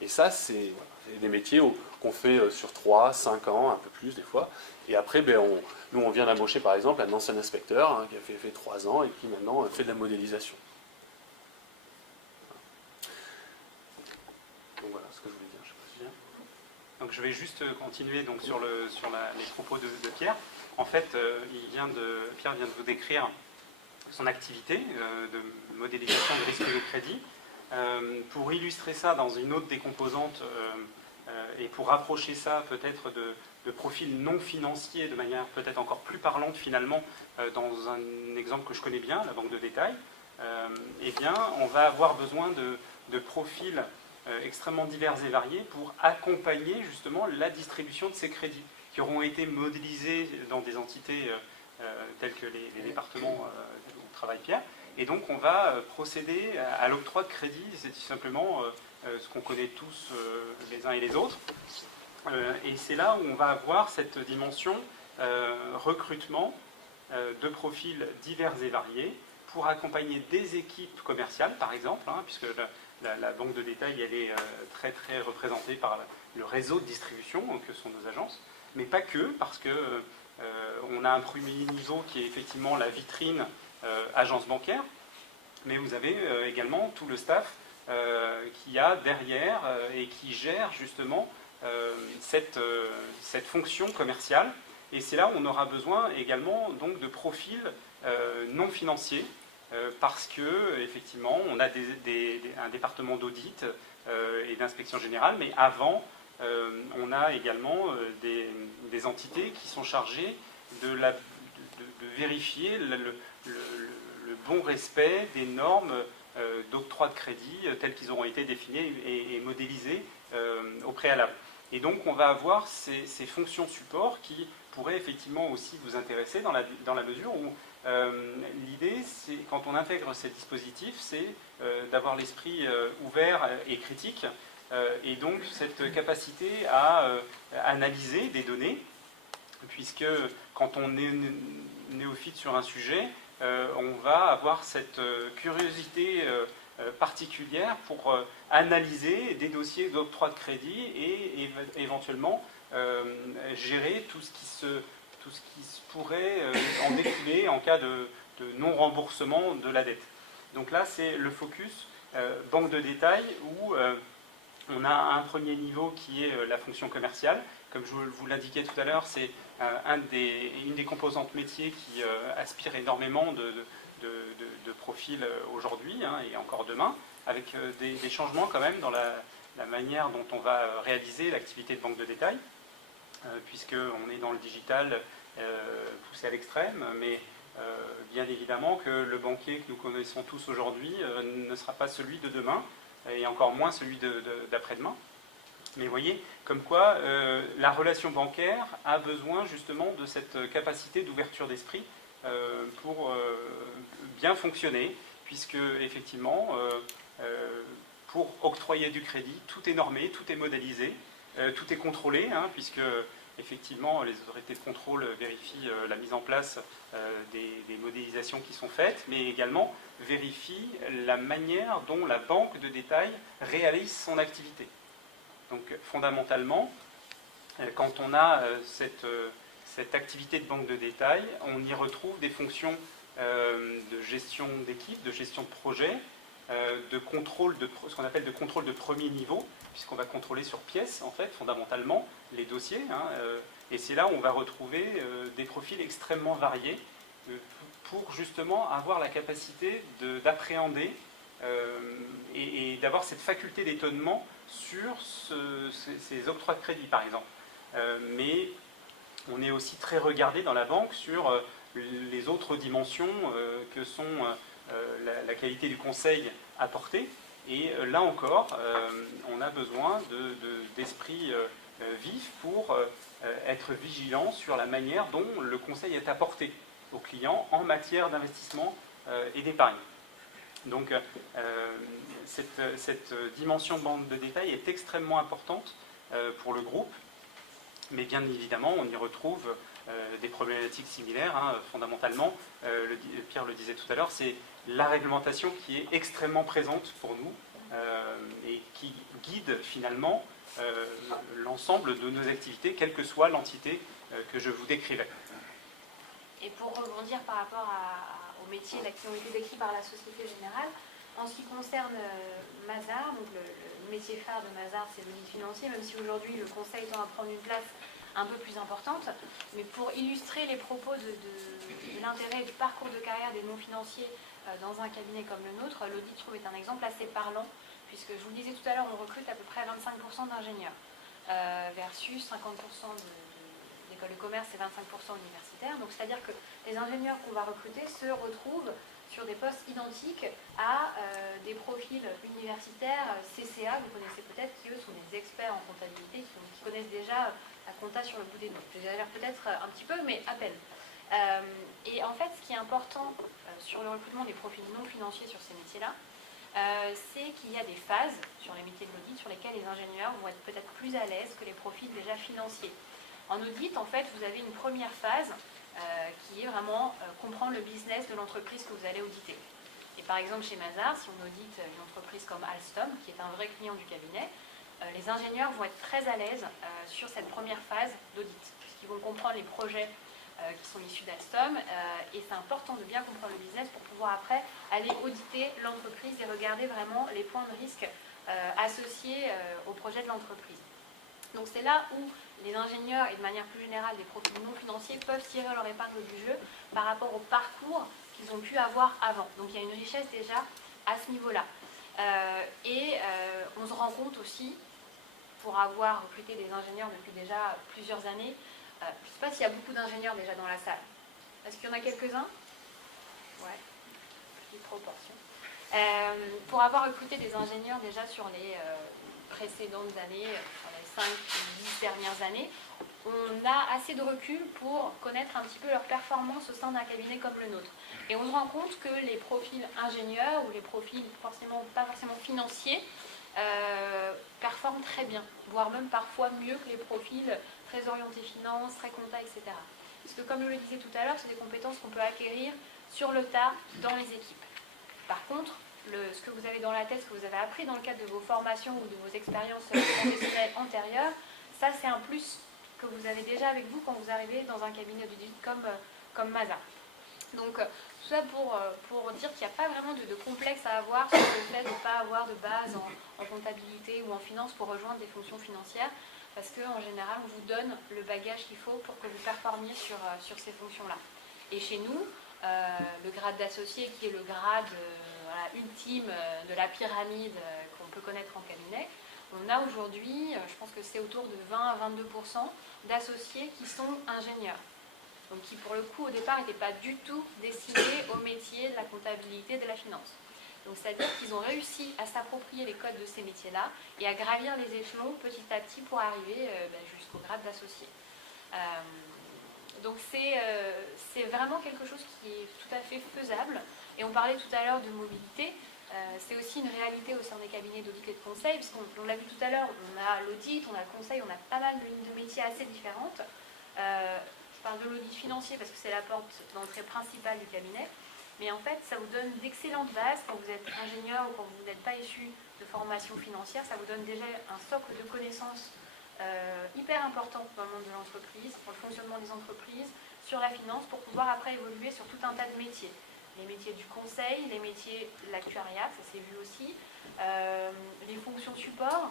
Et ça, c'est des métiers qu'on fait sur 3, 5 ans, un peu plus des fois. Et après, nous, on vient d'embaucher par exemple un ancien inspecteur qui a fait 3 ans et qui maintenant fait de la modélisation. Donc voilà ce que je voulais dire. Je sais pas si Donc je vais juste continuer donc, sur les propos de Pierre. En fait, Pierre vient de vous décrire son activité de modélisation de risque de crédit. Pour illustrer ça dans une autre des composantes et pour rapprocher ça peut-être de profils non financiers de manière peut-être encore plus parlante finalement dans un exemple que je connais bien, la banque de détail, eh bien on va avoir besoin de profils extrêmement divers et variés pour accompagner justement la distribution de ces crédits qui auront été modélisés dans des entités telles que les départements où travaille Pierre. Et donc on va procéder à l'octroi de crédit, c'est tout simplement ce qu'on connaît tous les uns et les autres. Et c'est là où on va avoir cette dimension recrutement de profils divers et variés pour accompagner des équipes commerciales, par exemple, puisque la banque de détail elle est très très représentée par le réseau de distribution que sont nos agences, mais pas que, parce que on a un premier niveau qui est effectivement la vitrine agence bancaire, mais vous avez également tout le staff qui a derrière et qui gère justement cette fonction commerciale. Et c'est là où on aura besoin également donc, de profils non financiers, parce que effectivement on a un département d'audit et d'inspection générale, mais avant on a également des entités qui sont chargées de vérifier le bon respect des normes d'octroi de crédit telles qu'ils auront été définies et modélisées au préalable. Et donc on va avoir ces fonctions support qui pourraient effectivement aussi vous intéresser dans la mesure où l'idée, c'est quand on intègre ces dispositifs, c'est d'avoir l'esprit ouvert et critique et donc cette capacité à analyser des données, puisque quand on est néophyte sur un sujet, on va avoir cette curiosité particulière pour analyser des dossiers d'octroi de crédit et éventuellement gérer tout ce qui pourrait en découler en cas de non-remboursement de la dette. Donc là, c'est le focus banque de détail où on a un premier niveau qui est la fonction commerciale. Comme je vous l'indiquais tout à l'heure, c'est une des composantes métiers qui aspire énormément de profils aujourd'hui et encore demain, avec des changements quand même dans la manière dont on va réaliser l'activité de banque de détail, puisqu'on est dans le digital poussé à l'extrême, mais bien évidemment que le banquier que nous connaissons tous aujourd'hui ne sera pas celui de demain, et encore moins celui d'après-demain. Mais vous voyez, comme quoi la relation bancaire a besoin justement de cette capacité d'ouverture d'esprit pour bien fonctionner, puisque effectivement, pour octroyer du crédit, tout est normé, tout est modélisé, tout est contrôlé, puisque effectivement les autorités de contrôle vérifient la mise en place des modélisations qui sont faites, mais également vérifient la manière dont la banque de détail réalise son activité. Donc fondamentalement, quand on a cette activité de banque de détail, on y retrouve des fonctions de gestion d'équipe, de gestion de projet, de contrôle ce qu'on appelle de contrôle de premier niveau, puisqu'on va contrôler sur pièce, en fait, fondamentalement, les dossiers. Et c'est là où on va retrouver des profils extrêmement variés pour justement avoir la capacité d'appréhender et d'avoir cette faculté d'étonnement sur ces octrois de crédit, par exemple. Mais on est aussi très regardé dans la banque sur les autres dimensions que sont la qualité du conseil apporté. Et là encore, on a besoin d'esprit vif pour être vigilant sur la manière dont le conseil est apporté aux clients en matière d'investissement et d'épargne. Donc cette dimension banque de détail est extrêmement importante pour le groupe, mais bien évidemment on y retrouve des problématiques similaires. Fondamentalement, Pierre le disait tout à l'heure, c'est la réglementation qui est extrêmement présente pour nous et qui guide finalement l'ensemble de nos activités, quelle que soit l'entité que je vous décrivais. Et pour rebondir par rapport au métier qui ont été décrits par la Société Générale, En ce qui concerne Mazars, donc le métier phare de Mazars, c'est l'audit financier, même si aujourd'hui le conseil tend à prendre une place un peu plus importante. Mais pour illustrer les propos de l'intérêt du parcours de carrière des non-financiers dans un cabinet comme le nôtre, l'audit, je trouve, est un exemple assez parlant, puisque je vous le disais tout à l'heure, on recrute à peu près 25% d'ingénieurs, versus 50% d'écoles de commerce et 25% universitaires. Donc c'est-à-dire que les ingénieurs qu'on va recruter se retrouvent sur des postes identiques à des profils universitaires, CCA, vous connaissez peut-être, qui eux sont des experts en comptabilité, qui connaissent déjà la compta sur le bout des doigts. J'exagère peut-être un petit peu, mais à peine. Et en fait, ce qui est important sur le recrutement des profils non financiers sur ces métiers-là, c'est qu'il y a des phases sur les métiers de l'audit sur lesquelles les ingénieurs vont être peut-être plus à l'aise que les profils déjà financiers. En audit, en fait, vous avez une première phase qui est vraiment comprendre le business de l'entreprise que vous allez auditer. Et par exemple, chez Mazars, si on audite une entreprise comme Alstom, qui est un vrai client du cabinet, les ingénieurs vont être très à l'aise sur cette première phase d'audit, puisqu'ils vont comprendre les projets qui sont issus d'Alstom, et c'est important de bien comprendre le business pour pouvoir après aller auditer l'entreprise et regarder vraiment les points de risque associés au projet de l'entreprise. Donc c'est là où les ingénieurs et de manière plus générale les profils non financiers peuvent tirer leur épingle du jeu par rapport au parcours qu'ils ont pu avoir avant. Donc il y a une richesse déjà à ce niveau-là. On se rend compte aussi, pour avoir recruté des ingénieurs depuis déjà plusieurs années, je ne sais pas s'il y a beaucoup d'ingénieurs déjà dans la salle. Est-ce qu'il y en a quelques-uns? Ouais, petite proportion. Pour avoir recruté des ingénieurs déjà sur les précédentes années, sur les 5-10 dernières années, on a assez de recul pour connaître un petit peu leur performance au sein d'un cabinet comme le nôtre. Et on se rend compte que les profils ingénieurs ou les profils pas forcément financiers performent très bien, voire même parfois mieux que les profils très orientés finance, très compta, etc. Parce que comme je le disais tout à l'heure, c'est des compétences qu'on peut acquérir sur le tas dans les équipes. Par contre, ce que vous avez dans la tête, ce que vous avez appris dans le cadre de vos formations ou de vos expériences professionnelles antérieures, ça c'est un plus que vous avez déjà avec vous quand vous arrivez dans un cabinet d'audit comme Mazars. Donc tout ça pour dire qu'il n'y a pas vraiment de complexe à avoir sur le fait de ne pas avoir de base en comptabilité ou en finance pour rejoindre des fonctions financières, parce qu'en général on vous donne le bagage qu'il faut pour que vous performiez sur ces fonctions-là. Et chez nous, le grade d'associé, qui est le grade ultime de la pyramide qu'on peut connaître en cabinet, on a aujourd'hui, je pense que c'est autour de 20 à 22% d'associés qui sont ingénieurs. Donc qui pour le coup au départ n'étaient pas du tout destinés au métier de la comptabilité, de la finance. Donc c'est-à-dire qu'ils ont réussi à s'approprier les codes de ces métiers-là et à gravir les échelons petit à petit pour arriver jusqu'au grade d'associé. Donc c'est vraiment quelque chose qui est tout à fait faisable. Et on parlait tout à l'heure de mobilité. C'est aussi une réalité au sein des cabinets d'audit et de conseil, puisqu'on l'a vu tout à l'heure, on a l'audit, on a le conseil, on a pas mal de métiers assez différentes. Je parle de l'audit financier parce que c'est la porte d'entrée principale du cabinet, mais en fait ça vous donne d'excellentes bases quand vous êtes ingénieur ou quand vous n'êtes pas issu de formation financière, ça vous donne déjà un socle de connaissances hyper important dans le monde de l'entreprise, pour le fonctionnement des entreprises, sur la finance, pour pouvoir après évoluer sur tout un tas de métiers. Les métiers du conseil, les métiers de l'actuariat, ça s'est vu aussi, les fonctions support.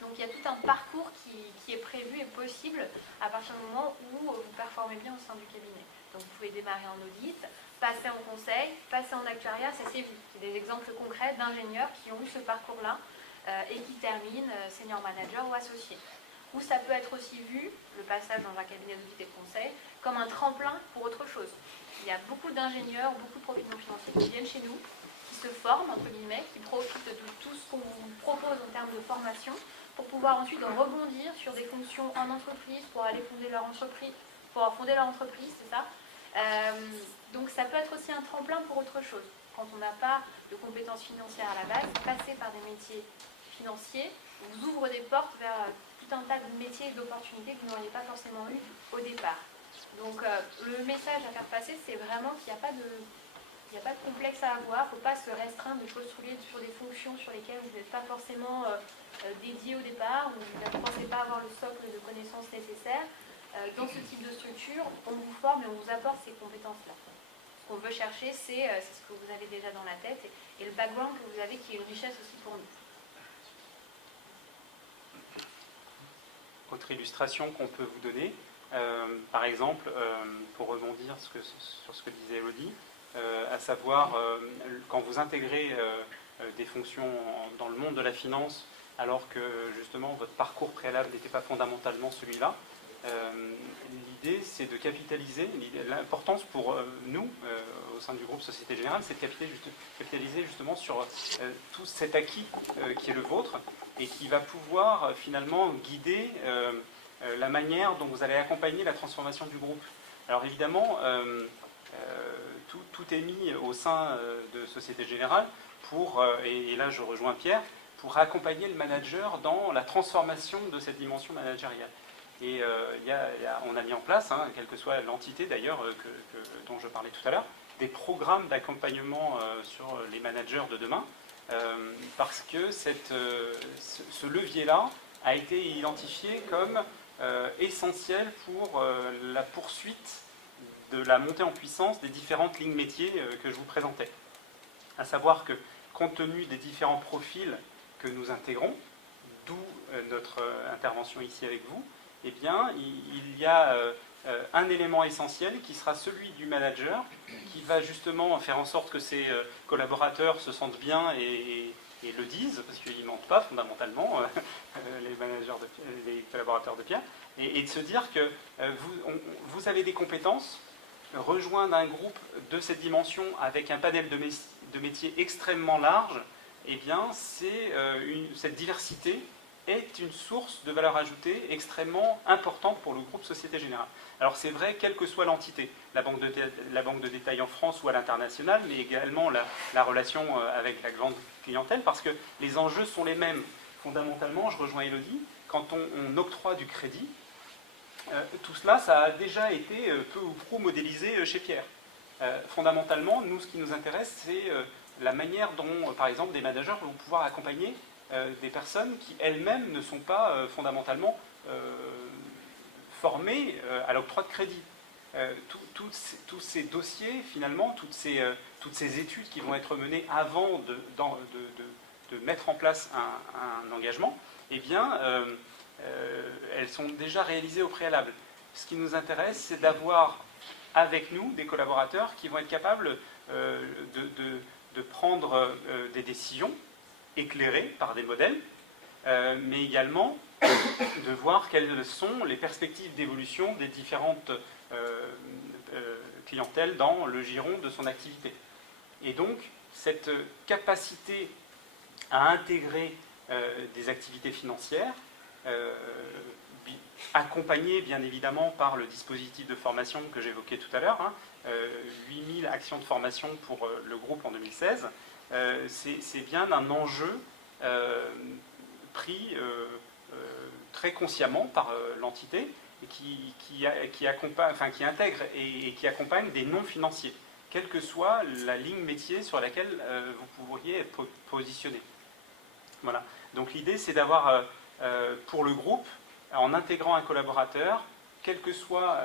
Donc il y a tout un parcours qui est prévu et possible à partir du moment où vous performez bien au sein du cabinet. Donc vous pouvez démarrer en audit, passer en conseil, passer en actuariat, ça s'est vu. C'est des exemples concrets d'ingénieurs qui ont eu ce parcours-là et qui terminent senior manager ou associé. Ou ça peut être aussi vu, le passage dans un cabinet d'audit et de conseil, comme un tremplin pour autre chose. Il y a beaucoup d'ingénieurs, beaucoup de profils non financiers qui viennent chez nous, qui se forment, entre guillemets, qui profitent de tout ce qu'on vous propose en termes de formation, pour pouvoir ensuite rebondir sur des fonctions en entreprise, pour aller fonder leur entreprise, c'est ça. Donc ça peut être aussi un tremplin pour autre chose. Quand on n'a pas de compétences financières à la base, passer par des métiers financiers vous ouvre des portes vers tout un tas de métiers et d'opportunités que vous n'auriez pas forcément eu au départ. Donc le message à faire passer, c'est vraiment qu'il n'y a pas de complexe à avoir, il ne faut pas se restreindre de postuler sur des fonctions sur lesquelles vous n'êtes pas forcément dédié au départ, ou vous ne pensez pas avoir le socle de connaissances nécessaires. Dans ce type de structure, on vous forme et on vous apporte ces compétences-là. Ce qu'on veut chercher, c'est ce que vous avez déjà dans la tête et le background que vous avez qui est une richesse aussi pour nous. Autre illustration qu'on peut vous donner, par exemple, pour rebondir sur ce que disait Elodie, à savoir quand vous intégrez des fonctions dans le monde de la finance, alors que justement votre parcours préalable n'était pas fondamentalement celui-là, l'idée c'est de capitaliser, l'importance pour nous, au sein du groupe Société Générale, c'est de capitaliser justement sur tout cet acquis qui est le vôtre et qui va pouvoir finalement guider la manière dont vous allez accompagner la transformation du groupe. Alors évidemment, tout est mis au sein de Société Générale pour, et là je rejoins Pierre, pour accompagner le manager dans la transformation de cette dimension managériale. Et on a mis en place, quelle que soit l'entité d'ailleurs dont je parlais tout à l'heure, des programmes d'accompagnement sur les managers de demain, parce que ce levier-là a été identifié comme essentiel pour la poursuite de la montée en puissance des différentes lignes métiers que je vous présentais. À savoir que, compte tenu des différents profils que nous intégrons, d'où notre intervention ici avec vous, eh bien, il y a un élément essentiel qui sera celui du manager, qui va justement faire en sorte que ses collaborateurs se sentent bien et le disent, parce qu'ils ne mentent pas fondamentalement, les collaborateurs de Pierre, et de se dire que vous avez des compétences, rejoindre un groupe de cette dimension avec un panel de métiers extrêmement large, eh bien, cette diversité est une source de valeur ajoutée extrêmement importante pour le groupe Société Générale. Alors c'est vrai, quelle que soit l'entité, la banque de détail en France ou à l'international, mais également la relation avec la grande clientèle, parce que les enjeux sont les mêmes. Fondamentalement, je rejoins Elodie, quand on octroie du crédit, tout cela, ça a déjà été peu ou prou modélisé chez Pierre. Fondamentalement, nous, ce qui nous intéresse, c'est la manière dont, par exemple, des managers vont pouvoir accompagner des personnes qui elles-mêmes ne sont pas fondamentalement formées à l'octroi de crédit. Tous ces dossiers, finalement, toutes ces études qui vont être menées avant de mettre en place un engagement, eh bien, elles sont déjà réalisées au préalable. Ce qui nous intéresse, c'est d'avoir avec nous des collaborateurs qui vont être capables de prendre des décisions éclairées par des modèles, mais également de voir quelles sont les perspectives d'évolution des différentes clientèles dans le giron de son activité. Et donc, cette capacité à intégrer des activités financières, accompagnée bien évidemment par le dispositif de formation que j'évoquais tout à l'heure, 8000 actions de formation pour le groupe en 2016, c'est bien un enjeu pris très consciemment par l'entité qui intègre et qui accompagne des non-financiers, quelle que soit la ligne métier sur laquelle vous pourriez être positionné. Voilà. Donc l'idée, c'est d'avoir pour le groupe, en intégrant un collaborateur, quel que soit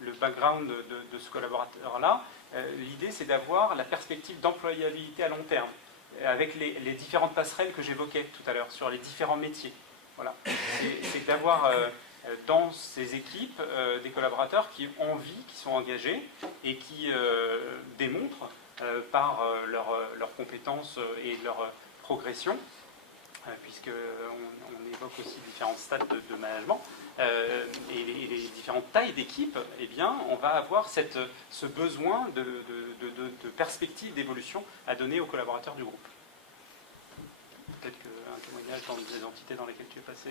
le background de ce collaborateur-là, l'idée c'est d'avoir la perspective d'employabilité à long terme, avec les différentes passerelles que j'évoquais tout à l'heure, sur les différents métiers. Voilà. C'est d'avoir dans ces équipes des collaborateurs qui ont envie, qui sont engagés et qui démontrent par leurs compétences et leur progression, puisqu'on évoque aussi différents stades de management et les différentes tailles d'équipe, eh bien, on va avoir ce besoin de perspective d'évolution à donner aux collaborateurs du groupe. Peut-être qu'un témoignage dans les entités dans lesquelles tu es passé,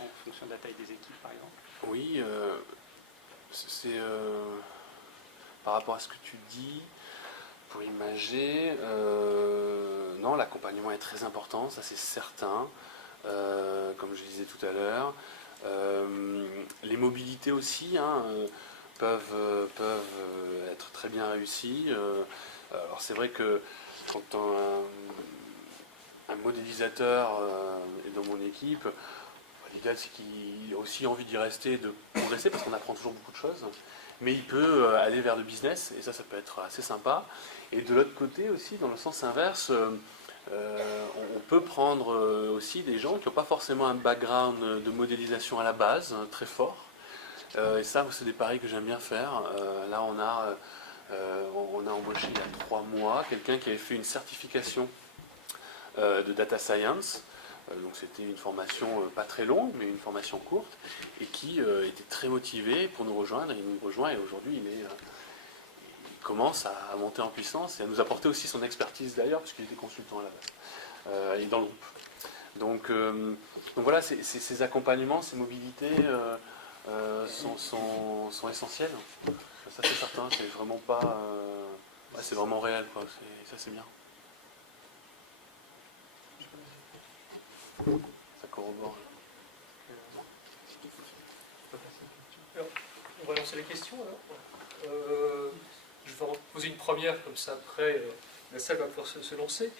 en fonction de la taille des équipes, par exemple. Oui, c'est par rapport à ce que tu dis, pour imager, non, l'accompagnement est très important, ça c'est certain, comme je disais tout à l'heure. Les mobilités aussi peuvent être très bien réussies. Alors c'est vrai que quand un modélisateur est dans mon équipe, L'idéal, c'est qu'il ait aussi envie d'y rester et de progresser, parce qu'on apprend toujours beaucoup de choses. Mais il peut aller vers le business, et ça peut être assez sympa. Et de l'autre côté aussi, dans le sens inverse, on peut prendre aussi des gens qui n'ont pas forcément un background de modélisation à la base, très fort. Et ça, c'est des paris que j'aime bien faire. Là, on a embauché il y a 3 mois quelqu'un qui avait fait une certification de data science. Donc c'était une formation pas très longue, mais une formation courte, et qui était très motivé pour nous rejoindre. Il nous rejoint et aujourd'hui il commence à monter en puissance et à nous apporter aussi son expertise d'ailleurs, puisqu'il était consultant à la base, et dans le groupe. Donc voilà, ces accompagnements, ces mobilités sont essentiels. Ça c'est certain, c'est vraiment pas... c'est vraiment réel, quoi. Ça c'est bien. Ça corrobore. Alors, on va lancer les questions alors. Je vais en poser une première, comme ça après la salle va pouvoir se lancer.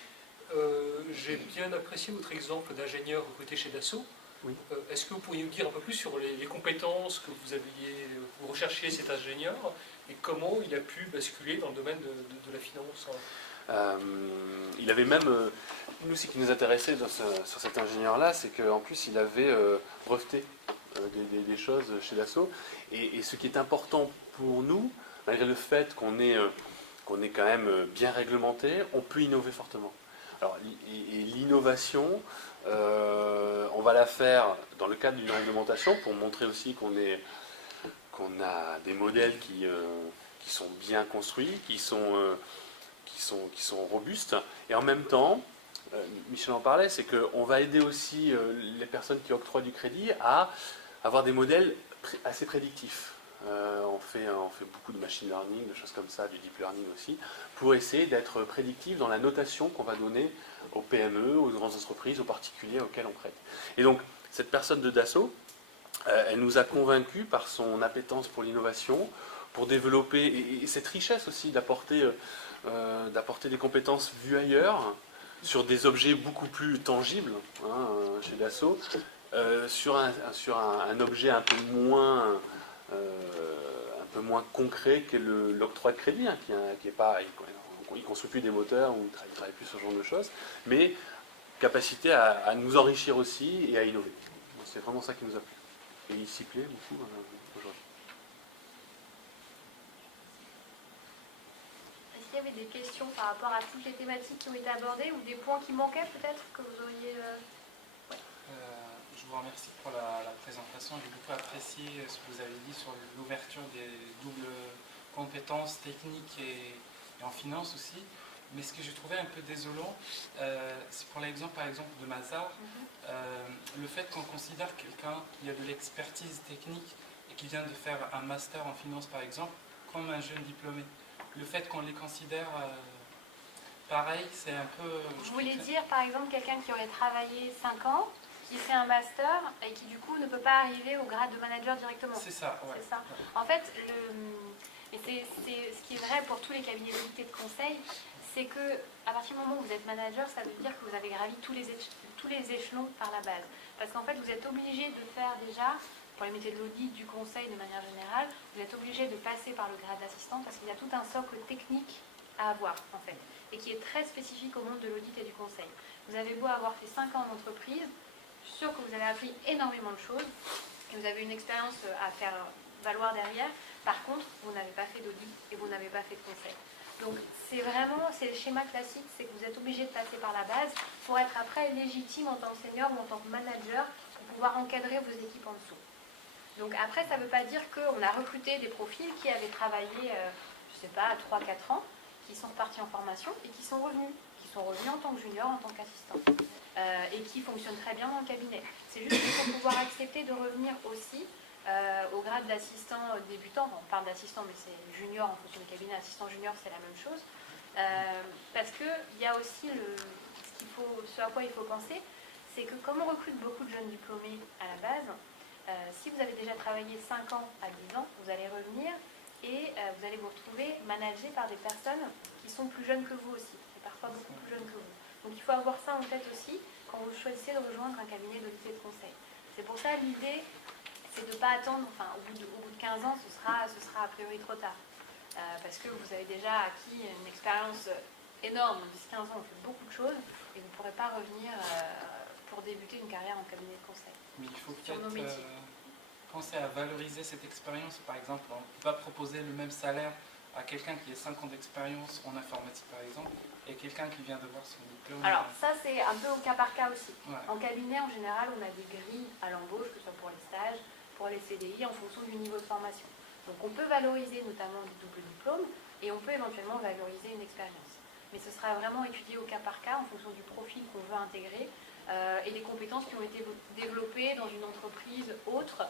J'ai bien apprécié votre exemple d'ingénieur recruté chez Dassault. Oui. Est-ce que vous pourriez nous dire un peu plus sur les compétences que vous recherchiez cet ingénieur et comment il a pu basculer dans le domaine de la finance? Il avait même, nous ce qui nous intéressait sur cet ingénieur-là, c'est qu'en plus il avait breveté des choses chez Dassault. Et ce qui est important pour nous, malgré le fait qu'on est quand même bien réglementé, on peut innover fortement. Alors, et l'innovation, on va la faire dans le cadre d'une réglementation pour montrer aussi qu'on a des modèles qui sont bien construits, qui sont robustes. Et en même temps, Michel en parlait, c'est qu'on va aider aussi les personnes qui octroient du crédit à avoir des modèles assez prédictifs. On fait beaucoup de machine learning, de choses comme ça, du deep learning aussi, pour essayer d'être prédictif dans la notation qu'on va donner aux PME, aux grandes entreprises, aux particuliers auxquels on prête. Et donc, cette personne de Dassault, elle nous a convaincus par son appétence pour l'innovation, pour développer, et cette richesse aussi d'apporter des compétences vues ailleurs, sur des objets beaucoup plus tangibles, chez Dassault, sur un objet un peu moins concret qu'est l'octroi de crédit, qui est pas, il ne construit plus des moteurs ou il ne travaille plus sur ce genre de choses, mais capacité à nous enrichir aussi et à innover. C'est vraiment ça qui nous a plu. Et il s'y plaît beaucoup aujourd'hui. Est-ce qu'il y avait des questions par rapport à toutes les thématiques qui ont été abordées ou des points qui manquaient peut-être que vous auriez... Je vous remercie pour la présentation. J'ai beaucoup apprécié ce que vous avez dit sur l'ouverture des doubles compétences techniques et en finance aussi. Mais ce que j'ai trouvé un peu désolant, c'est pour l'exemple par exemple de Mazar, le fait qu'on considère quelqu'un qui a de l'expertise technique et qui vient de faire un master en finance par exemple, comme un jeune diplômé. Le fait qu'on les considère pareil, c'est un peu... Vous voulez dire par exemple quelqu'un qui aurait travaillé 5 ans, qui fait un master et qui du coup ne peut pas arriver au grade de manager directement. C'est ça, ouais. C'est ça. En fait, et c'est ce qui est vrai pour tous les cabinets d'audit et de conseil, c'est que à partir du moment où vous êtes manager, ça veut dire que vous avez gravi tous les échelons par la base. Parce qu'en fait, vous êtes obligé de faire déjà, pour les métiers de l'audit, du conseil de manière générale, vous êtes obligé de passer par le grade d'assistant parce qu'il y a tout un socle technique à avoir en fait, et qui est très spécifique au monde de l'audit et du conseil. Vous avez beau avoir fait 5 ans d'entreprise, je suis sûre que vous avez appris énormément de choses et vous avez une expérience à faire valoir derrière. Par contre, vous n'avez pas fait d'audit et vous n'avez pas fait de conseil. Donc c'est le schéma classique, c'est que vous êtes obligé de passer par la base pour être après légitime en tant que senior ou en tant que manager pour pouvoir encadrer vos équipes en dessous. Donc après, ça ne veut pas dire qu'on a recruté des profils qui avaient travaillé, je ne sais pas, 3-4 ans, qui sont repartis en formation et qui sont revenus en tant que junior, en tant qu'assistant, et qui fonctionnent très bien dans le cabinet. C'est juste qu'il faut pouvoir accepter de revenir aussi au grade d'assistant débutant. On parle d'assistant, mais c'est junior en fonction du cabinet. Assistant junior, c'est la même chose. Parce qu'il y a aussi ce à quoi il faut penser, c'est que comme on recrute beaucoup de jeunes diplômés à la base, si vous avez déjà travaillé 5 ans à 10 ans, vous allez revenir et vous allez vous retrouver managé par des personnes qui sont plus jeunes que vous aussi, et parfois beaucoup plus jeunes que vous. Donc il faut avoir ça en tête aussi quand vous choisissez de rejoindre un cabinet d'audit et de conseil. C'est pour ça l'idée, c'est de ne pas attendre, enfin au bout de 15 ans, ce sera a priori trop tard. Parce que vous avez déjà acquis une expérience énorme, 10-15 ans, on fait beaucoup de choses, et vous ne pourrez pas revenir pour débuter une carrière en cabinet de conseil. Mais il faut Sur nos peut-être métiers. penser à valoriser cette expérience. Par exemple, on ne peut pas proposer le même salaire à quelqu'un qui a 5 ans d'expérience en informatique, par exemple, et quelqu'un qui vient de voir son diplôme. Alors ça, c'est un peu au cas par cas aussi. Ouais. En cabinet, en général, on a des grilles à l'embauche, que ce soit pour les stages, pour les CDI, en fonction du niveau de formation. Donc on peut valoriser notamment du double diplôme, et on peut éventuellement valoriser une expérience. Mais ce sera vraiment étudié au cas par cas, en fonction du profil qu'on veut intégrer, et des compétences qui ont été développées dans une entreprise autre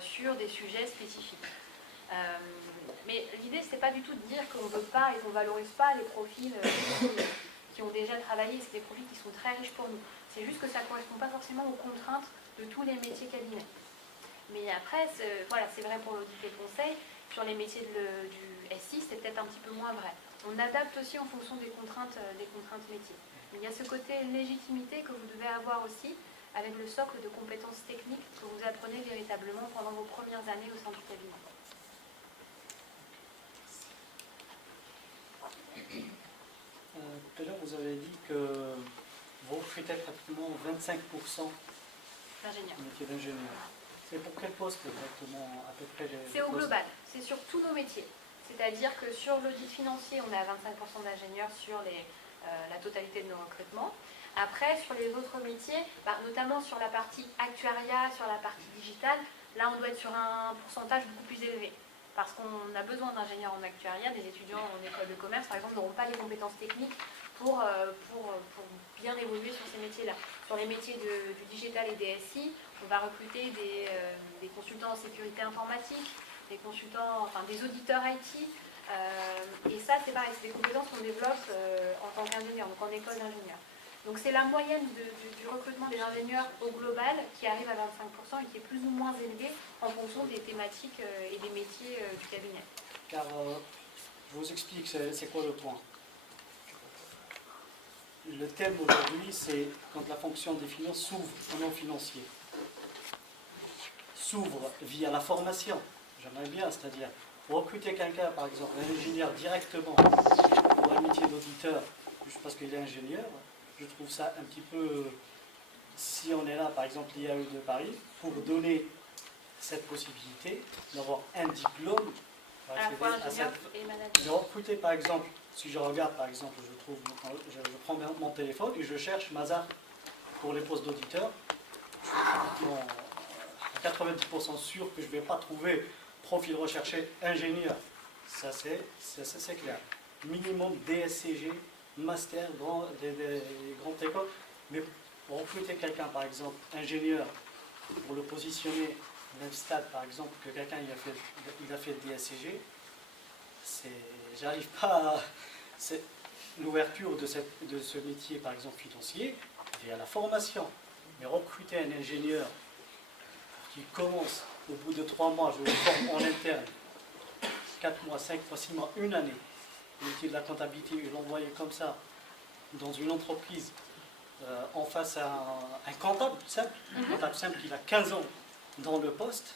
sur des sujets spécifiques. Mais l'idée, c'est pas du tout de dire qu'on ne veut pas et qu'on ne valorise pas les profils qui ont déjà travaillé. C'est des profils qui sont très riches pour nous. C'est juste que ça ne correspond pas forcément aux contraintes de tous les métiers cabinets. Mais après, voilà, c'est vrai pour l'audit et le conseil. Sur les métiers du SI, c'est peut-être un petit peu moins vrai. On adapte aussi en fonction des contraintes métiers. Il y a ce côté légitimité que vous devez avoir aussi avec le socle de compétences techniques que vous apprenez véritablement pendant vos premières années au sein du cabinet. Tout à l'heure, vous avez dit que vous recrutez pratiquement 25% L'ingénieur. du métier d'ingénieur. C'est pour quel poste exactement à peu près C'est au global, c'est sur tous nos métiers. C'est-à-dire que sur l'audit financier, on est à 25% d'ingénieurs sur la totalité de nos recrutements. Après, sur les autres métiers, notamment sur la partie actuariat, sur la partie digitale, là on doit être sur un pourcentage beaucoup plus élevé. Parce qu'on a besoin d'ingénieurs en actuariat, des étudiants en école de commerce, par exemple, n'auront pas les compétences techniques pour bien évoluer sur ces métiers-là. Sur les métiers du digital et des SI, on va recruter des consultants en sécurité informatique, des consultants, enfin des auditeurs IT. Et ça, c'est pareil, c'est des compétences qu'on développe en tant qu'ingénieur, donc en école d'ingénieur. Donc c'est la moyenne du recrutement des ingénieurs au global qui arrive à 25% et qui est plus ou moins élevé en fonction des thématiques et des métiers du cabinet. Car je vous explique, c'est quoi le point. Le thème aujourd'hui, c'est quand la fonction des finances s'ouvre au non financier. S'ouvre via la formation, j'aimerais bien, c'est-à-dire recruter quelqu'un, par exemple, un ingénieur directement pour un métier d'auditeur, juste parce qu'il est ingénieur, je trouve ça un petit peu, si on est là, par exemple, l'IAE de Paris, pour donner cette possibilité d'avoir un diplôme, À la fois ingénieur et manager. de recruter, par exemple, si je regarde, par exemple, je prends mon téléphone et je cherche Mazar pour les postes d'auditeurs, je suis à 90% sûr que je ne vais pas trouver profil recherché ingénieur. Ça, c'est clair. Minimum DSCG, master, des grandes écoles. Mais pour recruter quelqu'un, par exemple, ingénieur, pour le positionner au même stade, par exemple, que quelqu'un il a fait DSCG, j'arrive pas à... L'ouverture de ce métier, par exemple, financier, via la formation. Mais recruter un ingénieur qui commence au bout de 3 mois, je le forme en interne, 4 mois, 5 mois, 6 mois, une année, le métier de la comptabilité, et l'envoyer comme ça dans une entreprise en face à un comptable simple qui a 15 ans dans le poste,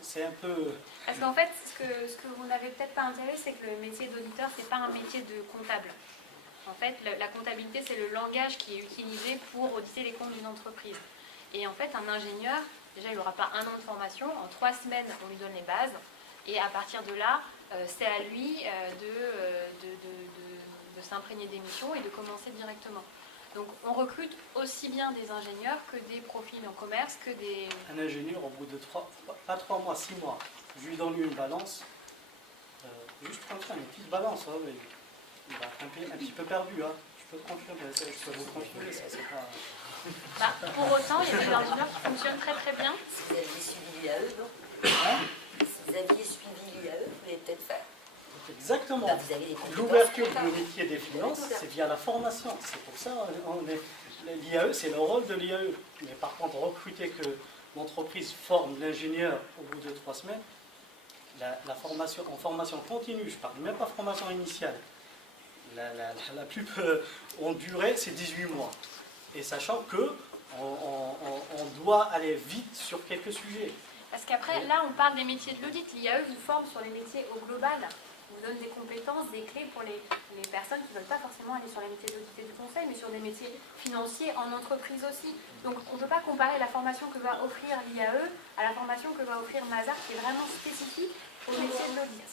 c'est un peu... Parce qu'en fait, ce que vous n'avez peut-être pas intégré, c'est que le métier d'auditeur, c'est pas un métier de comptable. En fait, la comptabilité, c'est le langage qui est utilisé pour auditer les comptes d'une entreprise. Et en fait, un ingénieur, déjà, il n'aura pas 1 an de formation. En 3 semaines, on lui donne les bases. Et à partir de là, c'est à lui de s'imprégner des missions et de commencer directement. Donc, on recrute aussi bien des ingénieurs que des profils en commerce, que des... Un ingénieur, au bout de pas 3 mois, 6 mois, je lui donne une balance, juste comme ça, une petite balance, hein, mais il va être un petit peu perdu. Hein. Je peux vous confirmer ça, c'est pas... pour autant, il y a des ingénieurs qui fonctionnent très très bien. Si vous aviez suivi l'IAE, non Hein? Si vous aviez suivi l'IAE, vous l'avez peut-être fait. Exactement. Vous avez des compétences L'ouverture comptables. du métier des finances, c'est via la formation. C'est pour ça, l'IAE, c'est le rôle de l'IAE. Mais par contre, recruter que l'entreprise forme l'ingénieur au bout de 3 semaines, la formation, en formation continue, je ne parle même pas formation initiale, la plus en durée, c'est 18 mois. Et sachant que on doit aller vite sur quelques sujets. Parce qu'après, là, on parle des métiers de l'audit. L'IAE vous forme sur les métiers au global. Vous donne des compétences, des clés pour les personnes qui ne veulent pas forcément aller sur les métiers d'audit et de conseil, mais sur des métiers financiers en entreprise aussi. Donc, on ne peut pas comparer la formation que va offrir l'IAE à la formation que va offrir Mazars, qui est vraiment spécifique au métier de l'audit.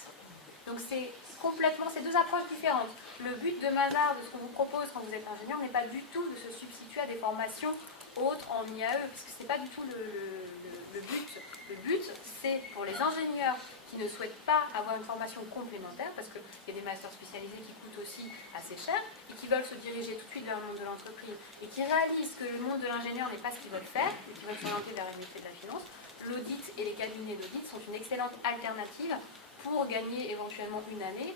Donc, c'est complètement, c'est deux approches différentes. Le but de Mazars, de ce qu'on vous propose quand vous êtes ingénieur, n'est pas du tout de se substituer à des formations autres en IAE, parce que ce n'est pas du tout le but. Le but, c'est pour les ingénieurs qui ne souhaitent pas avoir une formation complémentaire, parce qu'il y a des masters spécialisés qui coûtent aussi assez cher, et qui veulent se diriger tout de suite vers le monde de l'entreprise, et qui réalisent que le monde de l'ingénieur n'est pas ce qu'ils veulent faire, et qui veulent s'orienter vers le métier de la finance. L'audit et les cabinets d'audit sont une excellente alternative pour gagner éventuellement une année,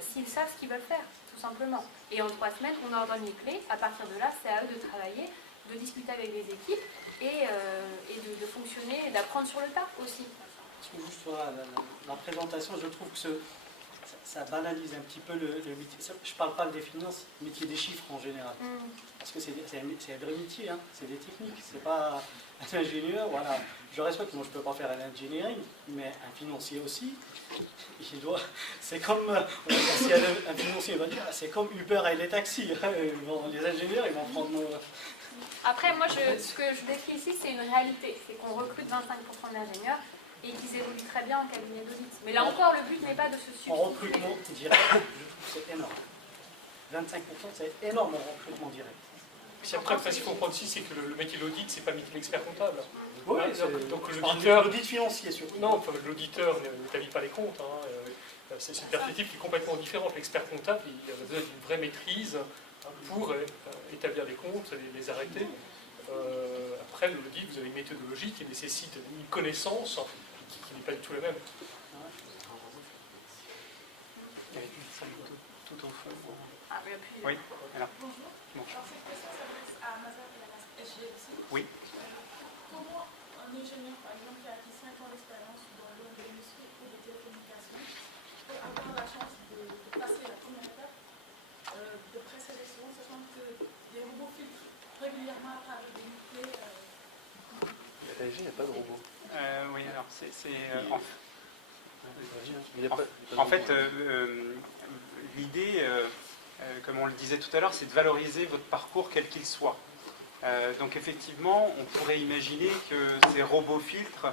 s'ils savent ce qu'ils veulent faire, tout simplement. Et en 3 semaines, on leur donne les clés. À partir de là, c'est à eux de travailler, de discuter avec les équipes et de fonctionner, d'apprendre sur le tas aussi. Parce que juste voilà, la présentation, je trouve que ça banalise un petit peu le métier. Je ne parle pas des finances, le métier des chiffres en général. Parce que c'est un vrai métier, hein. C'est des techniques. C'est pas un ingénieur, voilà. Je respecte, moi je ne peux pas faire un engineering, mais un financier aussi. C'est comme, si un financier va dire, c'est comme Uber et les taxis. Les ingénieurs, ils vont prendre... Après, moi, ce que je décris ici, c'est une réalité. C'est qu'on recrute 25% d'ingénieurs et qu'ils évoluent très bien en cabinet d'audit. Mais là encore, le but n'est pas de se substituer. En recrutement direct, je trouve que c'est énorme. 25%, c'est énorme en recrutement direct. Puis après, ce qu'il faut comprendre aussi, c'est que le métier de l'audit, c'est pas le métier d'expert comptable. Oui, donc l'auditeur... L'audit financier, surtout. Non, enfin, l'auditeur n'établit pas les comptes. Hein. C'est une perspective qui est complètement différente. L'expert comptable, il a besoin d'une vraie maîtrise pour établir les comptes, les arrêter. Après, l'audit, vous avez une méthodologie qui nécessite une connaissance qui n'est pas du tout la même. Tout au fond. Oui. Alors. Bonjour. Alors, cette question s'adresse à Mazars et à la SGLC. Oui. Comment un ingénieur, par exemple, qui a acquis 5 ans d'expérience dans l'industrie ou des télécommunications, peut avoir la chance de passer la première étape de présélection, sachant que les robots filtrent régulièrement à travers des clés. Il n'y a pas de robot. Oui, alors En fait, l'idée, comme on le disait tout à l'heure, c'est de valoriser votre parcours quel qu'il soit. Donc effectivement, on pourrait imaginer que ces robots filtres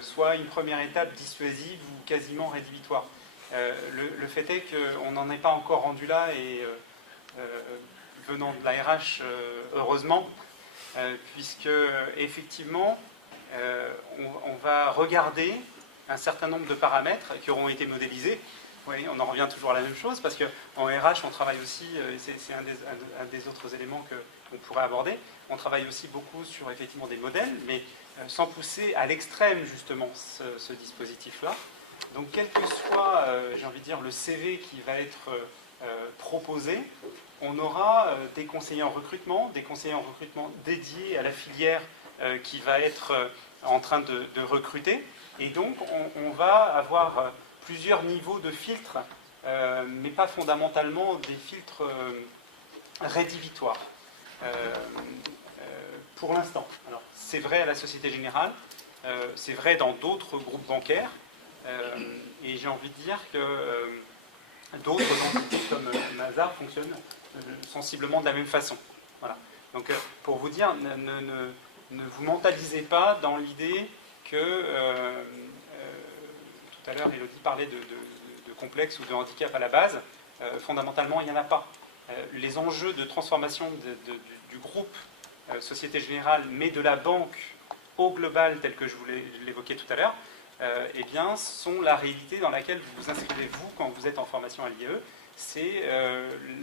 soient une première étape dissuasive ou quasiment rédhibitoire. Le fait est qu'on n'en est pas encore rendu là et venant de la RH, heureusement, puisque effectivement, on va regarder un certain nombre de paramètres qui auront été modélisés. Oui, on en revient toujours à la même chose, parce qu'en RH, on travaille aussi, c'est un des autres éléments qu'on pourrait aborder, on travaille aussi beaucoup sur effectivement des modèles, mais sans pousser à l'extrême justement ce dispositif-là. Donc quel que soit, j'ai envie de dire, le CV qui va être proposé, on aura des conseillers en recrutement dédiés à la filière qui va être en train de recruter, et donc on va avoir plusieurs niveaux de filtres, mais pas fondamentalement des filtres rédhibitoires. Pour l'instant. Alors, c'est vrai à la Société Générale, c'est vrai dans d'autres groupes bancaires, et j'ai envie de dire que d'autres entités comme Mazars fonctionnent sensiblement de la même façon. Voilà. Donc, pour vous dire, ne vous mentalisez pas dans l'idée que tout à l'heure, Elodie parlait de complexe ou de handicap à la base. Fondamentalement, il n'y en a pas. Les enjeux de transformation du groupe Société Générale, mais de la banque au global, tel que je vous l'évoquais tout à l'heure, eh bien, sont la réalité dans laquelle vous vous inscrivez, vous, quand vous êtes en formation à l'IAE. C'est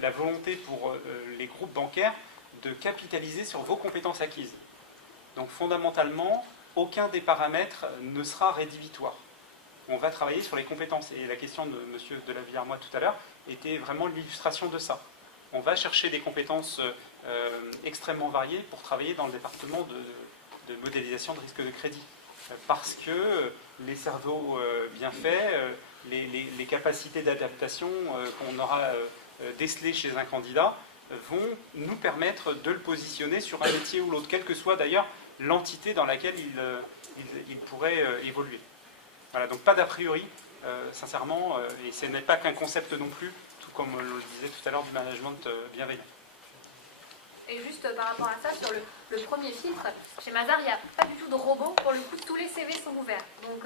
la volonté pour les groupes bancaires de capitaliser sur vos compétences acquises. Donc, fondamentalement, aucun des paramètres ne sera rédhibitoire. On va travailler sur les compétences. Et la question de M. Delavillarmois tout à l'heure était vraiment l'illustration de ça. On va chercher des compétences extrêmement variées pour travailler dans le département de modélisation de risque de crédit. Parce que les cerveaux bien faits, les capacités d'adaptation qu'on aura décelées chez un candidat vont nous permettre de le positionner sur un métier ou l'autre, quelle que soit d'ailleurs l'entité dans laquelle il pourrait évoluer. Voilà, donc pas d'a priori, sincèrement, et ce n'est pas qu'un concept non plus, tout comme on le disait tout à l'heure, du management bienveillant. Et juste par rapport à ça, sur le premier filtre, chez Mazars, il n'y a pas du tout de robot. Pour le coup, tous les CV sont ouverts. Donc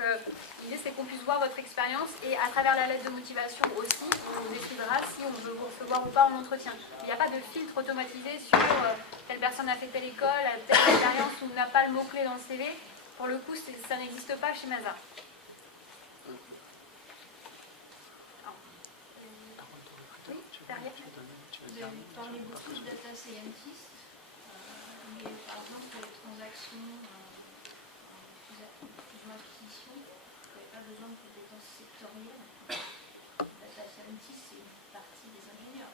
l'idée, c'est qu'on puisse voir votre expérience et à travers la lettre de motivation aussi, on décidera si on veut vous recevoir ou pas en entretien. Il n'y a pas de filtre automatisé sur telle personne a fait telle école, a telle expérience ou n'a pas le mot-clé dans le CV. Pour le coup, ça n'existe pas chez Mazars. Oui, derrière. Vous avez parlé beaucoup de data scientist, mais par exemple pour les transactions, fusion acquisition, vous n'avez pas besoin de compétences sectorielles. Data scientist, c'est une partie des ingénieurs.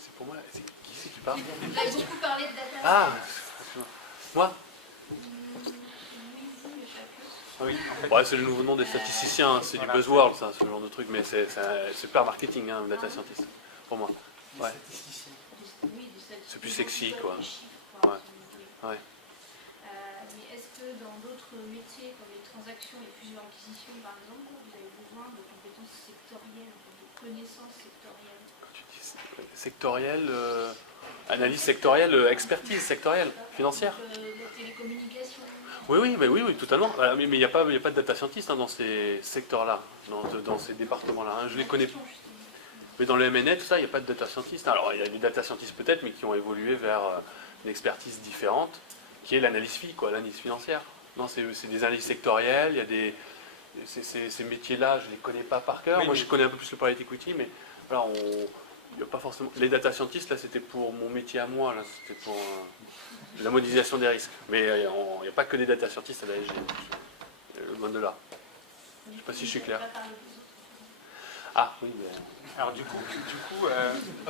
C'est pour moi, qui c'est qui parle? Vous avez beaucoup parlé de data Ah, moi? Oui, vous, mais pas que. Oui, en fait, Ouais, c'est le nouveau nom des statisticiens, c'est du buzzword, ça, ce genre de truc, mais c'est super marketing, hein, data scientist, pour moi. Ouais. Oui, C'est plus sexy, quoi. Ouais. Ouais. Mais est-ce que dans d'autres métiers, comme les transactions et fusions-acquisitions, par exemple, vous avez besoin de compétences sectorielles, de connaissances sectorielles? Tu dis sectoriel, analyse sectorielle, expertise sectorielle, financière. La télécommunication. Oui, totalement. Mais il n'y a pas de data scientist dans ces secteurs-là, dans ces départements-là. Hein. Je les connais. Mais dans le M&A, tout ça, il n'y a pas de data scientist. Alors, il y a des data scientists peut-être, mais qui ont évolué vers une expertise différente, qui est l'analyse FI, quoi, l'analyse financière. Non, c'est des analyses sectorielles, il y a des... Ces métiers-là, je ne les connais pas par cœur. Oui, Moi, mais... je connais un peu plus le private equity, mais voilà, il n'y a pas forcément... Les data scientists, là, c'était pour mon métier à moi, là, c'était pour la modélisation des risques. Mais il n'y a pas que des data scientists à l'ASG, loin de là. Je ne sais pas si je suis clair. Ah, oui, mais... Alors du coup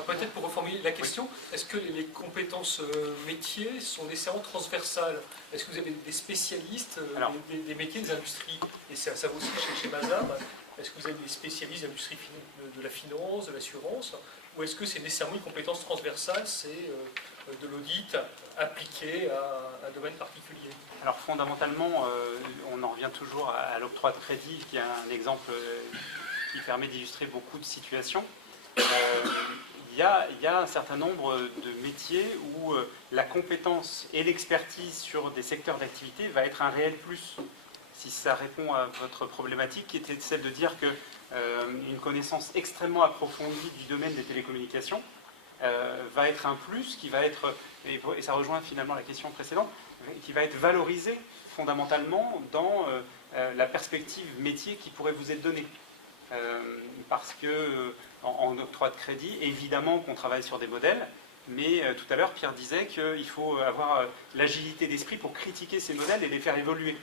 Peut-être pour reformuler la question, est-ce que les compétences métiers sont nécessairement transversales? Est-ce que vous avez des spécialistes des métiers des industries? Et ça vaut aussi chez Mazars. Est-ce que vous avez des spécialistes de l'industrie de la finance, de l'assurance? Ou est-ce que c'est nécessairement une compétence transversale, c'est de l'audit appliqué à un domaine particulier? Alors fondamentalement, on en revient toujours à l'octroi de crédit, qui est un exemple qui permet d'illustrer beaucoup de situations. Il y a un certain nombre de métiers où la compétence et l'expertise sur des secteurs d'activité va être un réel plus. Si ça répond à votre problématique, qui était celle de dire que une connaissance extrêmement approfondie du domaine des télécommunications va être un plus, qui va être, et ça rejoint finalement la question précédente, qui va être valorisé fondamentalement dans la perspective métier qui pourrait vous être donnée. Parce que en octroi de crédit, évidemment qu'on travaille sur des modèles, mais tout à l'heure Pierre disait qu'il faut avoir l'agilité d'esprit pour critiquer ces modèles et les faire évoluer.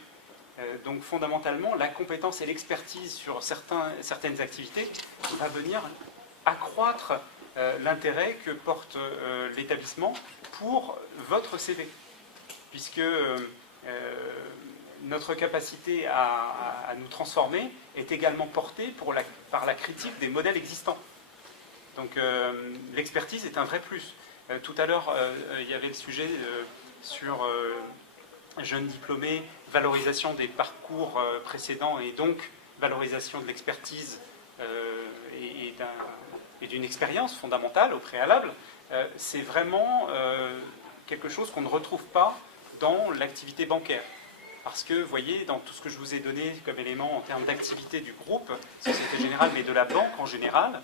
Donc fondamentalement, la compétence et l'expertise sur certaines activités va venir accroître l'intérêt que porte l'établissement pour votre CV, puisque notre capacité à nous transformer est également portée par la critique des modèles existants. Donc l'expertise est un vrai plus. Tout à l'heure, il y avait le sujet sur jeunes diplômés, valorisation des parcours précédents et donc valorisation de l'expertise et d'une expérience fondamentale au préalable. C'est vraiment quelque chose qu'on ne retrouve pas dans l'activité bancaire. Parce que, vous voyez, dans tout ce que je vous ai donné comme élément en termes d'activité du groupe, Société Générale, mais de la banque en général,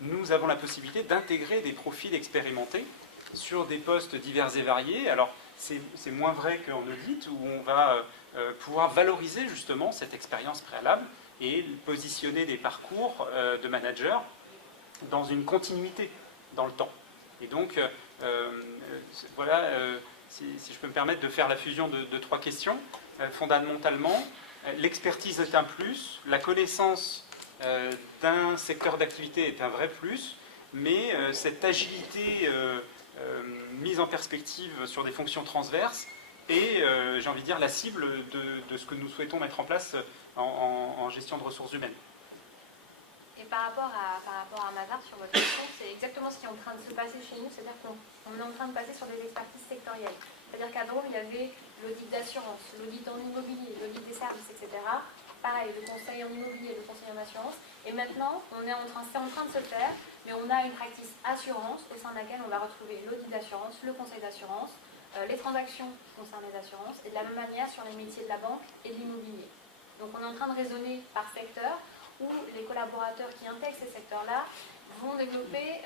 nous avons la possibilité d'intégrer des profils expérimentés sur des postes divers et variés. Alors, c'est moins vrai qu'en audit, où on va pouvoir valoriser justement cette expérience préalable et positionner des parcours de managers dans une continuité dans le temps. Et donc, voilà... Si je peux me permettre de faire la fusion de trois questions. Fondamentalement, l'expertise est un plus, la connaissance d'un secteur d'activité est un vrai plus, mais cette agilité mise en perspective sur des fonctions transverses est, j'ai envie de dire, la cible de ce que nous souhaitons mettre en place en gestion de ressources humaines. Et par rapport à Mazar, sur votre question, c'est exactement ce qui est en train de se passer chez nous, c'est-à-dire qu'on est en train de passer sur des expertises sectorielles. C'est-à-dire qu'avant, il y avait l'audit d'assurance, l'audit en immobilier, l'audit des services, etc. Pareil, le conseil en immobilier, le conseil en assurance. Et maintenant, c'est en train de se faire, mais on a une practice assurance au sein de laquelle on va retrouver l'audit d'assurance, le conseil d'assurance, les transactions qui concernent les assurances, et de la même manière sur les métiers de la banque et de l'immobilier. Donc on est en train de raisonner par secteur, où les collaborateurs qui intègrent ces secteurs-là vont développer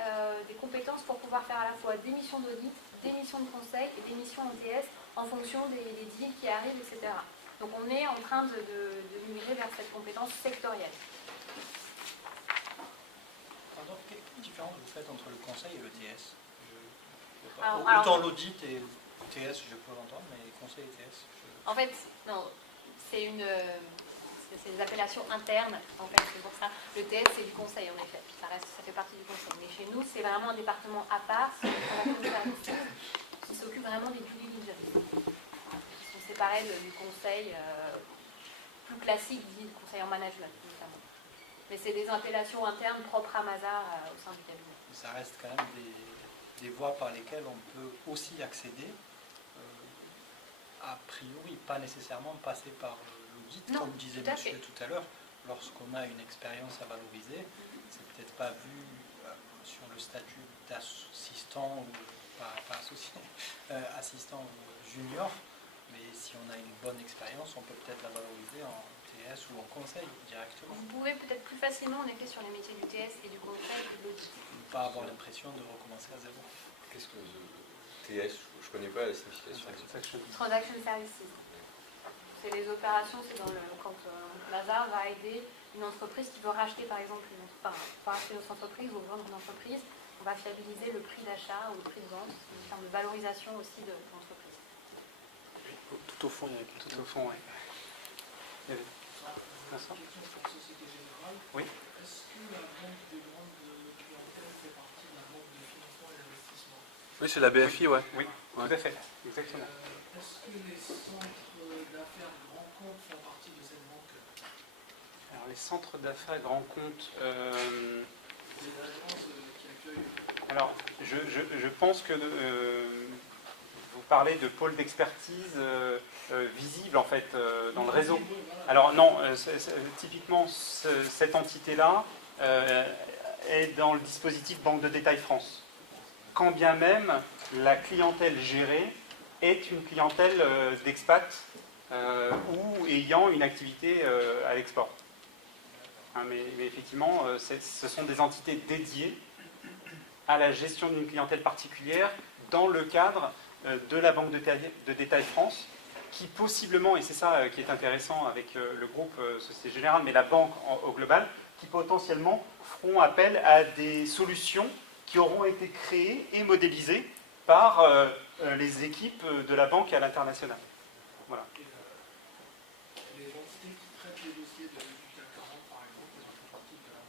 des compétences pour pouvoir faire à la fois des missions d'audit, des missions de conseil et des missions en TS en fonction des deals qui arrivent, etc. Donc on est en train de migrer vers cette compétence sectorielle. Pardon, quelle différence vous faites entre le conseil et le TS? Alors, autant l'audit et le TS, je peux l'entendre, mais conseil et TS... En fait, non, c'est des appellations internes, en fait, c'est pour ça. Le TS, c'est du conseil, en effet. Ça fait partie du conseil. Mais chez nous, c'est vraiment un département à part, c'est le transaction services, qui s'occupe vraiment des due diligence. Qui sont séparés du conseil plus classique, dit le conseil en management, notamment. Mais c'est des appellations internes propres à Mazar au sein du cabinet. Ça reste quand même des voies par lesquelles on peut aussi accéder, a priori, pas nécessairement passer par l'audit, comme disait monsieur tout à l'heure. Lorsqu'on a une expérience à valoriser, c'est peut-être pas vu sur le statut d'assistant ou pas associé, assistant junior, mais si on a une bonne expérience, on peut peut-être la valoriser en TS ou en conseil directement. Vous pouvez peut-être plus facilement, en effet, sur les métiers du TS et du conseil que de l'audit. Ne pas avoir l'impression de recommencer à zéro. Qu'est-ce que TS? Je ne connais pas la signification. Transaction Services. C'est les opérations, c'est quand Mazar va aider une entreprise qui veut racheter par exemple racheter notre entreprise ou vendre une entreprise, on va fiabiliser le prix d'achat ou le prix de vente, en termes de valorisation aussi de l'entreprise. Tout au fond, il y a quelque chose. Tout au fond, oui. Vincent ? Oui. Est-ce que la banque des grandes clientèles fait partie de la banque de financement et d'investissement? Oui, c'est la BFI, ouais. Oui, tout à fait, exactement. Est-ce que les centres d'affaires grands comptes font partie de cette banque? Alors, les centres d'affaires grands comptes... Les agences qui accueillent... Alors, je pense que vous parlez de pôle d'expertise visible, en fait, dans le réseau. Alors, non, typiquement, cette entité-là est dans le dispositif Banque de détail France. Quand bien même la clientèle gérée est une clientèle d'expat ou ayant une activité à l'export. Hein, mais effectivement, ce sont des entités dédiées à la gestion d'une clientèle particulière dans le cadre de la Banque de détail France, qui possiblement, et c'est ça qui est intéressant avec le groupe Société Générale, mais la banque au global, qui potentiellement feront appel à des solutions qui auront été créées et modélisées par les équipes de la banque à l'international. Voilà. Les entités qui traitent les dossiers du CAC 40, par exemple, elles font partie de la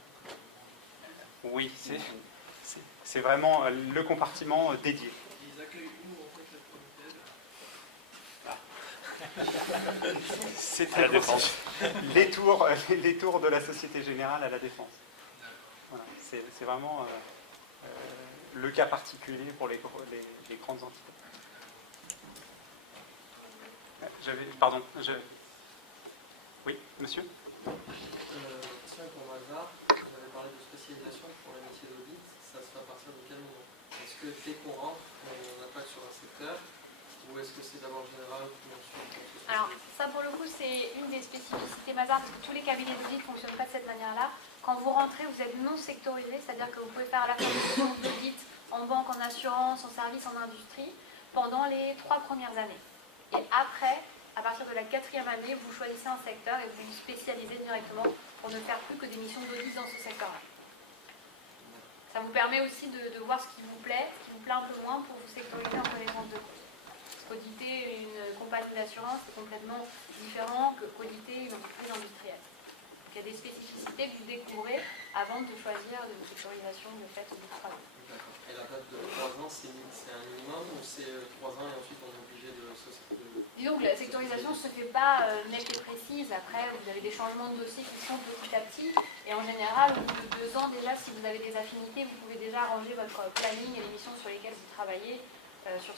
banque. Oui, c'est vraiment le compartiment dédié. Ils accueillent où, en fait, la communauté? C'est à la Défense. Les tours de la Société Générale à la Défense. Voilà, c'est vraiment le cas particulier pour les grandes entités. Pardon. Oui, monsieur? Question pour Mazar. Vous avez parlé de spécialisation pour les métiers d'audit. Ça se fait à partir de quel moment? Est-ce que dès qu'on rentre, on attaque sur un secteur? Ou est-ce que c'est d'abord général? Alors, ça pour le coup, c'est une des spécificités Mazar, parce que tous les cabinets d'audit ne fonctionnent pas de cette manière-là. Quand vous rentrez, vous êtes non sectorisé, c'est-à-dire que vous pouvez faire à la fois des missions d'audit en banque, en assurance, en service, en industrie, pendant les 3 premières années. Et après, à partir de la 4e année, vous choisissez un secteur et vous vous spécialisez directement pour ne faire plus que des missions d'audit dans ce secteur-là. Ça vous permet aussi de voir ce qui vous plaît un peu moins pour vous sectoriser en connaissance de cause. Auditer une compagnie d'assurance, c'est complètement différent que qu'auditer une entreprise industrielle. Donc, il y a des spécificités que vous découvrez avant de choisir une sectorisation de fait du travail. Et la date de 3 ans, c'est un minimum ou c'est 3 ans et ensuite on est obligé de... Disons disons que la sectorisation ne se fait pas nette et précise. Après, vous avez des changements de dossiers qui se font petit à petit. Et en général, au bout de 2 ans, déjà, si vous avez des affinités, vous pouvez déjà ranger votre planning et les missions sur lesquelles vous travaillez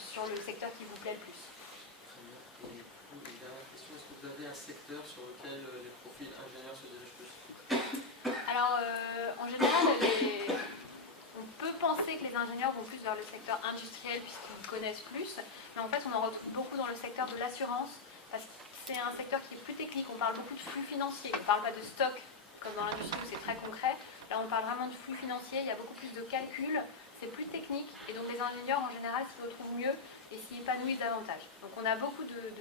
sur le secteur qui vous plaît le plus. Très bien. Et du coup, une dernière question, est-ce que vous avez un secteur sur lequel les profils ingénieurs se dirigent plus? Alors, en général, on peut penser que les ingénieurs vont plus vers le secteur industriel puisqu'ils connaissent plus, mais en fait, on en retrouve beaucoup dans le secteur de l'assurance parce que c'est un secteur qui est plus technique. On parle beaucoup de flux financiers. On ne parle pas de stock comme dans l'industrie où c'est très concret. Là, on parle vraiment de flux financiers. Il y a beaucoup plus de calculs. C'est plus technique et donc les ingénieurs en général s'y retrouvent mieux et s'y épanouissent davantage. Donc, on a beaucoup de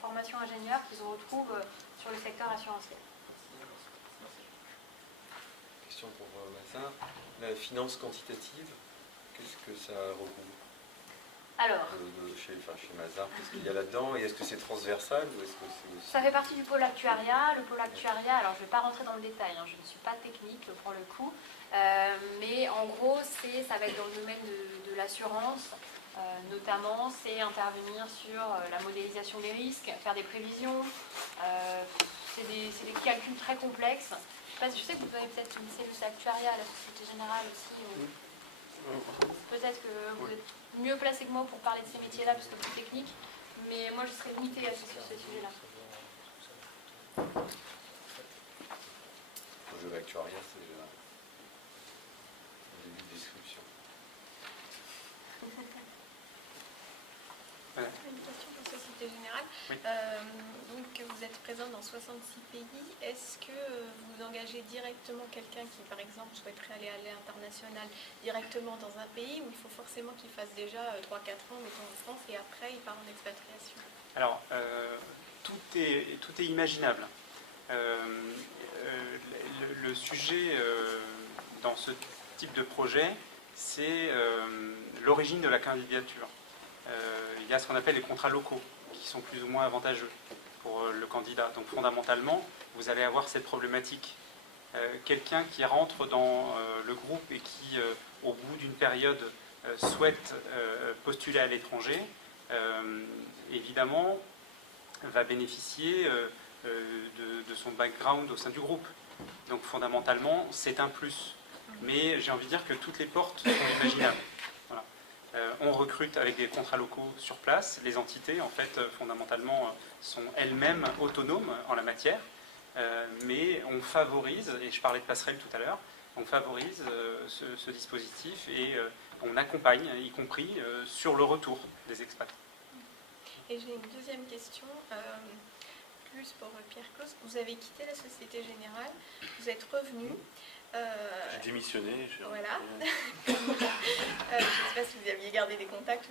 formations ingénieurs qui se retrouvent sur le secteur assurantiel. Question pour Mazar. La finance quantitative, qu'est-ce que ça recouvre? Alors, chez Mazar, qu'est-ce qu'il y a là-dedans? Et est-ce que c'est transversal ou est-ce que c'est aussi... ça fait partie du pôle actuariat. Le pôle actuariat, alors je ne vais pas rentrer dans le détail, je ne suis pas technique pour le coup, mais en gros, ça va être dans le domaine de l'assurance, notamment, c'est intervenir sur la modélisation des risques, faire des prévisions, c'est des calculs très complexes. Je sais que vous avez peut-être une cellule actuariat à la Société Générale aussi. Peut-être que vous êtes mieux placé que moi pour parler de ces métiers-là, parce que c'est plus technique, mais moi je serais limitée sur ce sujet-là. Le jeu d'actuariat, c'est le début de description. Une question pour Société Générale. Oui. Donc vous êtes présent dans 66 pays. Est-ce que vous engagez directement quelqu'un qui, par exemple, souhaiterait aller à l'international directement dans un pays où il faut forcément qu'il fasse déjà 3-4 ans, mettons en France, et après il part en expatriation? Alors, tout est imaginable. Le sujet dans ce type de projet, c'est l'origine de la candidature. Il y a ce qu'on appelle les contrats locaux, qui sont plus ou moins avantageux pour le candidat. Donc fondamentalement, vous allez avoir cette problématique. Quelqu'un qui rentre dans le groupe et qui, au bout d'une période, souhaite postuler à l'étranger, évidemment, va bénéficier de son background au sein du groupe. Donc fondamentalement, c'est un plus. Mais j'ai envie de dire que toutes les portes sont imaginables. Voilà. On recrute avec des contrats locaux sur place. Les entités, en fait, fondamentalement, sont elles-mêmes autonomes en la matière. Mais on favorise, et je parlais de passerelle tout à l'heure, on favorise ce dispositif et on accompagne, y compris sur le retour des expats. Et j'ai une deuxième question, plus pour Pierre-Claude. Vous avez quitté la Société Générale, vous êtes revenu. J'ai démissionné. Voilà. Je ne sais pas si vous aviez gardé des contacts.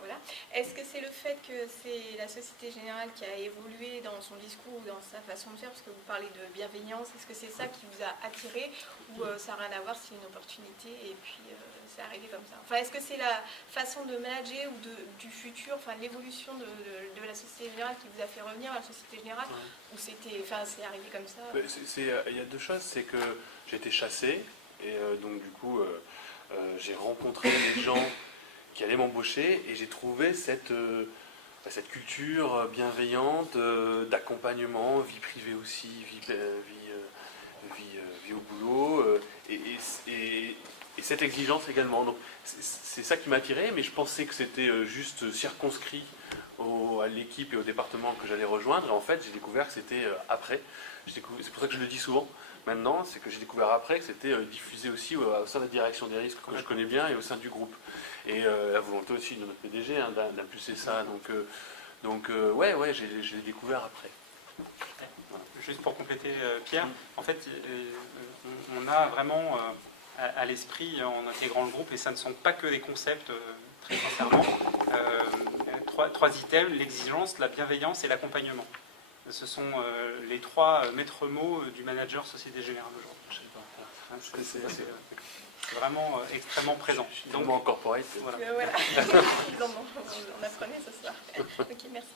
Voilà. Est-ce que c'est le fait que c'est la Société Générale qui a évolué dans son discours ou dans sa façon de faire, parce que vous parlez de bienveillance, est-ce que c'est ça qui vous a attiré ou ça n'a rien à voir, c'est une opportunité et puis c'est arrivé comme ça? Enfin, est-ce que c'est la façon de manager ou du futur, enfin l'évolution de la Société Générale qui vous a fait revenir à la Société Générale, ou c'est arrivé comme ça? Il y a deux choses, c'est que j'ai été chassé et donc du coup j'ai rencontré des gens qui allaient m'embaucher et j'ai trouvé cette culture bienveillante d'accompagnement, vie privée aussi, vie au boulot et cette exigence également. Donc c'est ça qui m'a attiré, mais je pensais que c'était juste circonscrit à l'équipe et au département que j'allais rejoindre. Et en fait, j'ai découvert que c'était après. C'est pour ça que je le dis souvent. Maintenant, c'est que j'ai découvert après que c'était diffusé aussi au sein de la direction des risques que je connais bien et au sein du groupe. Et la volonté aussi de notre PDG d'impulser ça. Donc je l'ai découvert après. Voilà. Juste pour compléter Pierre, en fait, on a vraiment à l'esprit en intégrant le groupe, et ça ne sont pas que des concepts, très sincèrement, trois items, l'exigence, la bienveillance et l'accompagnement. Ce sont les trois maîtres mots du manager Société Générale aujourd'hui. C'est vraiment extrêmement présent. Donc en corporate. Voilà. On apprenait ce soir. Ok, merci.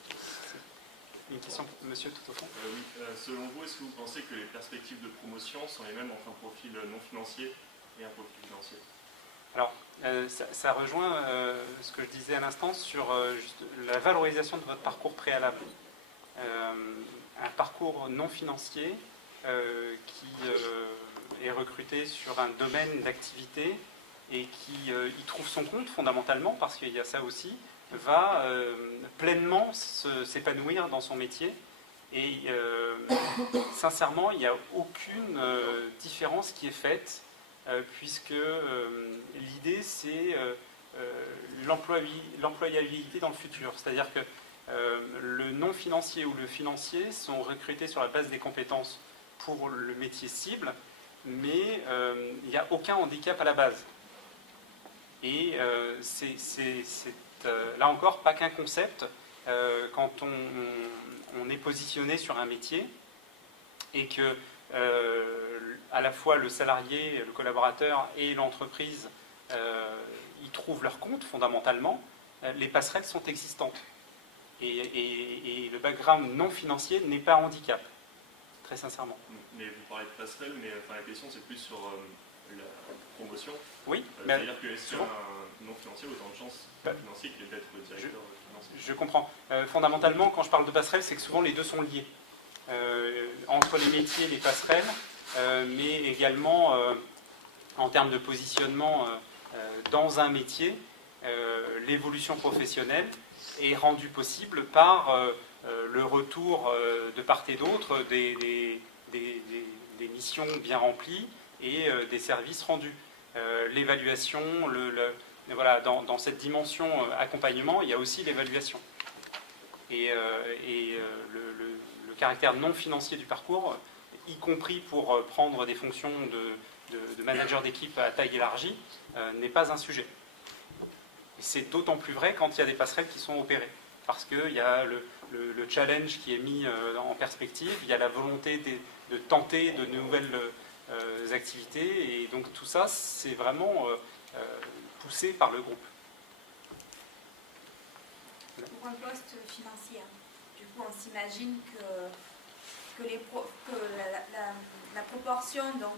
Une question pour monsieur tout au fond. Oui. Selon vous, est-ce que vous pensez que les perspectives de promotion sont les mêmes entre un profil non financier et un profil financier? Alors, ça rejoint ce que je disais à l'instant sur juste la valorisation de votre parcours préalable. Un parcours non financier qui est recruté sur un domaine d'activité et qui y trouve son compte fondamentalement, parce qu'il y a ça aussi, va pleinement s'épanouir dans son métier. Et sincèrement, il n'y a aucune différence qui est faite, puisque l'idée c'est l'employabilité dans le futur. C'est-à-dire que le non financier ou le financier sont recrutés sur la base des compétences pour le métier cible, mais il n'y a aucun handicap à la base. Et c'est là encore pas qu'un concept. Quand on est positionné sur un métier et que à la fois le salarié, le collaborateur et l'entreprise y trouvent leur compte fondamentalement, les passerelles sont existantes. Et le background non financier n'est pas un handicap, très sincèrement. Mais vous parlez de passerelle, mais enfin, la question c'est plus sur la promotion. Oui. C'est-à-dire que est-ce qu'un non financier a autant de chances financier que d'être directeur financier? Je comprends. Fondamentalement, quand je parle de passerelle, c'est que souvent les deux sont liés. Entre les métiers, les passerelles, mais également en termes de positionnement dans un métier, l'évolution professionnelle est rendue possible par le retour de part et d'autre des missions bien remplies et des services rendus. L'évaluation, voilà, dans cette dimension accompagnement, il y a aussi l'évaluation. Et le caractère non financier du parcours, y compris pour prendre des fonctions de manager d'équipe à taille élargie, n'est pas un sujet. C'est d'autant plus vrai quand il y a des passerelles qui sont opérées, parce qu'il y a le challenge qui est mis en perspective, il y a la volonté de tenter de nouvelles activités, et donc tout ça, c'est vraiment poussé par le groupe. Pour un poste financier, du coup, on s'imagine que la proportion donc,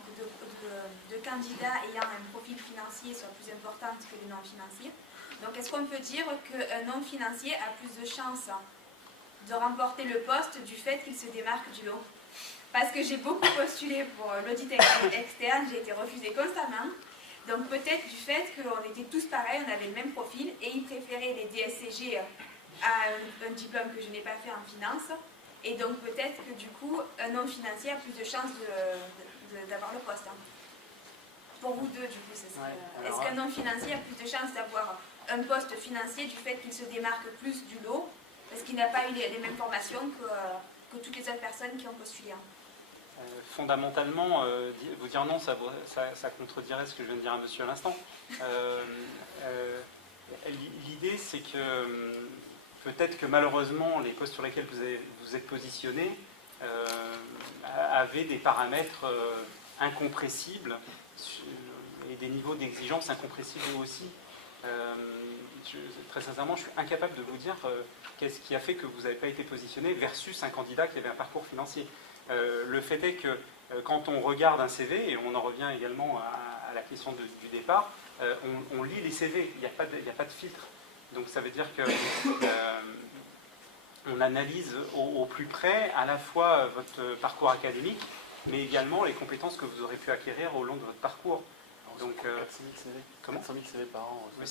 de candidats ayant un profil financier soit plus importante que les non-financiers. Donc, est-ce qu'on peut dire qu'un non-financier a plus de chances de remporter le poste du fait qu'il se démarque du lot? Parce que j'ai beaucoup postulé pour l'audit externe, j'ai été refusée constamment. Donc, peut-être du fait qu'on était tous pareils, on avait le même profil, et ils préféraient les DSCG à un diplôme que je n'ai pas fait en finance. Et donc, peut-être que du coup, un non-financier a plus de chances d'avoir le poste. Pour vous deux, du coup, est-ce qu'un non-financier a plus de chances d'avoir un poste financier du fait qu'il se démarque plus du lot, parce qu'il n'a pas eu les mêmes formations que toutes les autres personnes qui ont postulé? Fondamentalement, vous dire non, ça contredirait ce que je viens de dire à monsieur à l'instant. L'idée, c'est que peut-être que malheureusement, les postes sur lesquels vous êtes positionné avaient des paramètres incompressibles et des niveaux d'exigence incompressibles aussi. Très sincèrement, je suis incapable de vous dire qu'est-ce qui a fait que vous n'avez pas été positionné versus un candidat qui avait un parcours financier. Le fait est que quand on regarde un CV, et on en revient également à la question du départ, on lit les CV, il n'y a pas de filtre. Donc ça veut dire que on analyse au plus près à la fois votre parcours académique, mais également les compétences que vous aurez pu acquérir au long de votre parcours. Donc, 400 000 CV. Comment 400 000 CV par an. Oui,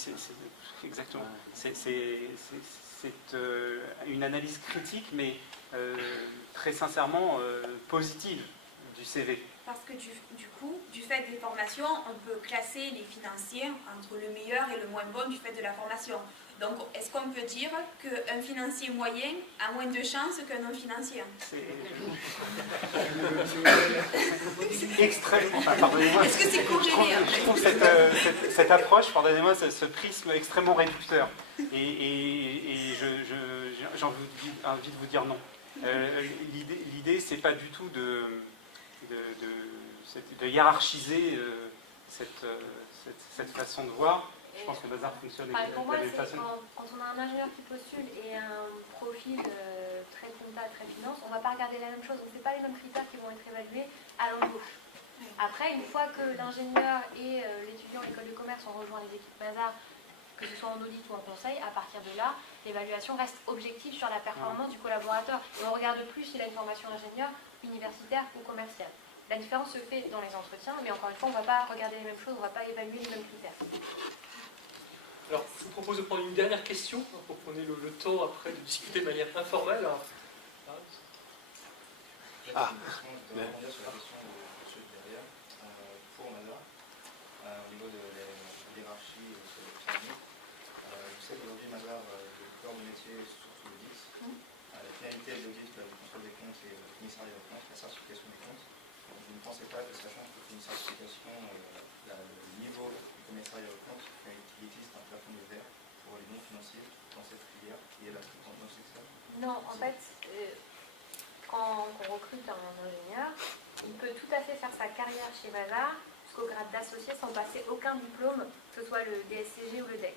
exactement. Ouais. C'est une analyse critique, mais très sincèrement positive du CV. Parce que du coup, du fait des formations, on peut classer les financiers entre le meilleur et le moins bon du fait de la formation. Donc, est-ce qu'on peut dire qu'un financier moyen a moins de chances qu'un non-financier? Extrêmement. Pardonnez-moi. Est-ce que c'est congélé? Je trouve cette approche, pardonnez-moi, ce prisme extrêmement réducteur. Et j'ai envie de vous dire non. L'idée, c'est pas du tout de hiérarchiser cette façon de voir. Je pense que le bazar fonctionne de la même façon. Quand on a un ingénieur qui postule et un profil très compta, très finance, on ne va pas regarder la même chose. On ne fait pas les mêmes critères qui vont être évalués à l'embauche. Après, une fois que l'ingénieur et l'étudiant à l'école de commerce ont rejoint les équipes Mazars, que ce soit en audit ou en conseil, à partir de là, l'évaluation reste objective sur la performance du collaborateur. Et on ne regarde plus s'il a une formation d'ingénieur, universitaire ou commerciale. La différence se fait dans les entretiens, mais encore une fois, on ne va pas regarder les mêmes choses, on ne va pas évaluer les mêmes critères. Alors, je vous propose de prendre une dernière question, pour qu'on ait le temps après de discuter de manière informelle. Je voudrais rebondir sur la question de ceux derrière. Pour Mazars, au niveau de l'hierarchie et de la pyramide, je sais qu'aujourd'hui Mazars, le corps du métier est surtout l'audit. La finalité de l'audit, du contrôle des comptes et le commissariat aux comptes, la certification des comptes. Donc, vous ne pensez pas que, sachant que une certification, le niveau du commissariat aux comptes, il existe un plafond de verre pour les non-financiers dans cette filière qui est la plus grande dans ce secteur? Non, en fait, quand on recrute un ingénieur, il peut tout à fait faire sa carrière chez Mazars jusqu'au grade d'associé sans passer aucun diplôme, que ce soit le DSCG ou le DEC.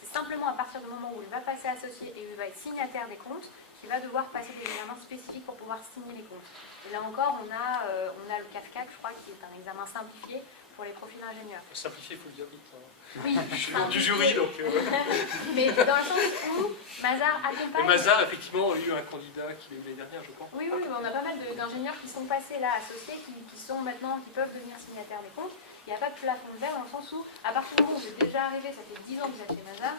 C'est simplement à partir du moment où il va passer associé et où il va être signataire des comptes qu'il va devoir passer des examens spécifiques pour pouvoir signer les comptes. Et là encore, on a le CAF4, je crois, qui est un examen simplifié pour les profils d'ingénieurs. Simplifié, il faut le dire vite. Oui, je suis membre du jury, donc... Mais dans le sens où Mazars accompagne... Et Mazars, effectivement, a eu un candidat qui l'année dernière, je pense. Oui, on a pas mal d'ingénieurs qui sont passés là, associés, qui sont maintenant, qui peuvent devenir signataires des comptes. Il n'y a pas de plafond de verre dans le sens où, à partir du moment où vous êtes déjà arrivé, ça fait 10 ans que vous êtes chez Mazars,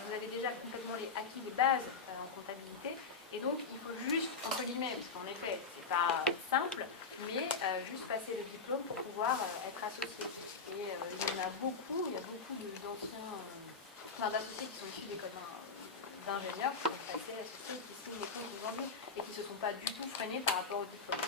vous avez déjà complètement acquis les bases en comptabilité. Et donc, il faut juste, entre guillemets, parce qu'en effet, c'est pas simple, mais juste passer le diplôme pour pouvoir être associé. Et il y en a beaucoup, d'anciens, d'associés qui sont issus d'écoles d'ingénieurs qui sont passés associés, qui signent les comptes aujourd'hui et qui ne se sont pas du tout freinés par rapport au diplôme.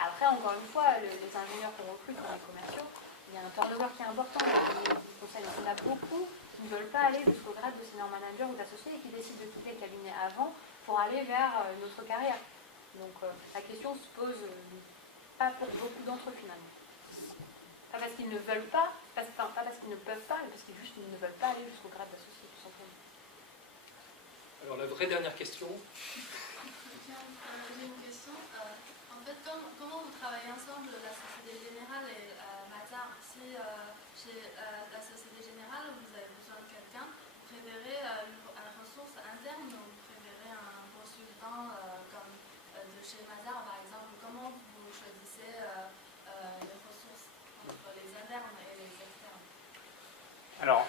Après, encore une fois, les ingénieurs qu'on recrute dans les commerciaux, il y a un turnover qui est important. Il y en a beaucoup qui ne veulent pas aller jusqu'au grade de senior manager ou d'associé et qui décident de quitter le cabinet avant pour aller vers une autre carrière. Donc la question se pose pas pour beaucoup d'entre eux finalement. Pas parce qu'ils ne veulent pas, pas parce qu'ils ne peuvent pas, mais parce qu'ils ne veulent pas aller jusqu'au grade d'associé tout simplement. Alors la vraie dernière question. J'ai une question. En fait, comment vous travaillez ensemble, la Société Générale et Mazars? Si chez la Société Générale, vous avez besoin de quelqu'un, vous préférez une ressource interne ou vous préférez un consultant comme de chez Mazars, par exemple? Comment vous choisissez les ressources entre les internes et les externes? Alors,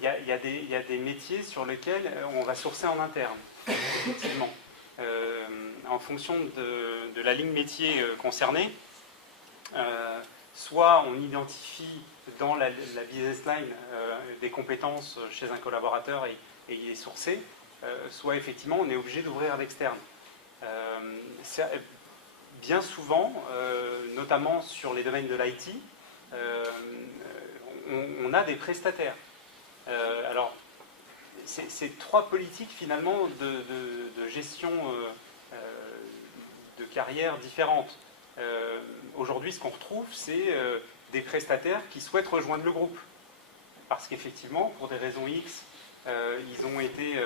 il y a des métiers sur lesquels on va sourcer en interne, effectivement. En fonction de la ligne métier concernée, soit on identifie dans la business line des compétences chez un collaborateur et y est sourcé, soit effectivement on est obligé d'ouvrir à l'externe. Bien souvent, notamment sur les domaines de l'IT, on a des prestataires. Alors, c'est trois politiques finalement de gestion de carrière différentes. Aujourd'hui, ce qu'on retrouve, c'est des prestataires qui souhaitent rejoindre le groupe. Parce qu'effectivement, pour des raisons X, ils ont été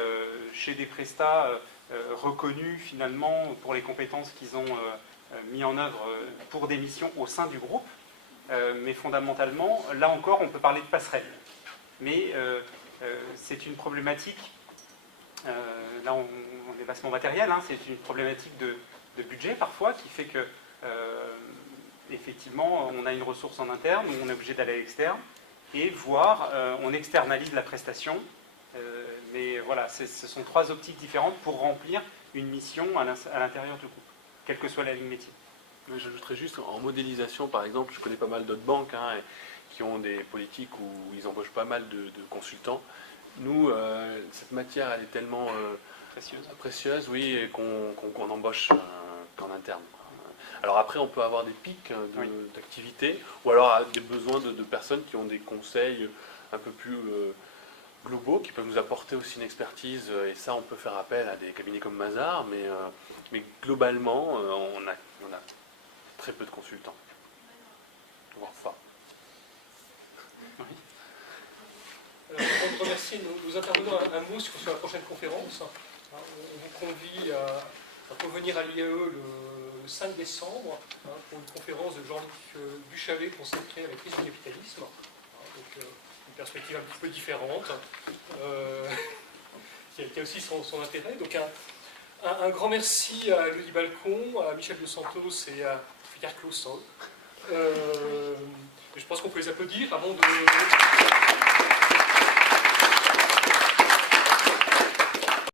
chez des prestats reconnus finalement pour les compétences qu'ils ont mis en œuvre pour des missions au sein du groupe. Mais fondamentalement, là encore, on peut parler de passerelle. Mais c'est une problématique, là on dépassement matériel, hein, c'est une problématique de budget parfois qui fait que effectivement on a une ressource en interne, où on est obligé d'aller à l'externe, et voire on externalise la prestation. Mais voilà, ce sont trois optiques différentes pour remplir une mission à l'intérieur du groupe, quelle que soit la ligne métier. J'ajouterais juste, en modélisation par exemple, je connais pas mal d'autres banques qui ont des politiques où ils embauchent pas mal de consultants. Nous, cette matière, elle est tellement précieuse, oui, qu'on embauche qu'en interne. Alors après, on peut avoir des pics d'activité, ou alors des besoins de personnes qui ont des conseils un peu plus globaux, qui peuvent nous apporter aussi une expertise, et ça, on peut faire appel à des cabinets comme Mazars, mais globalement, on a très peu de consultants, voire pas. Avant de remercier nos intervenants, un mot sur la prochaine conférence. On vous convie à revenir à l'IAE le le 5 décembre pour une conférence de Jean-Luc Buchalet consacrée à la crise du capitalisme. Donc une perspective un petit peu différente, qui a aussi son intérêt. Donc un grand merci à Louis Balcon, à Michel de Santos et à Pierre Clausson. Je pense qu'on peut les applaudir avant de...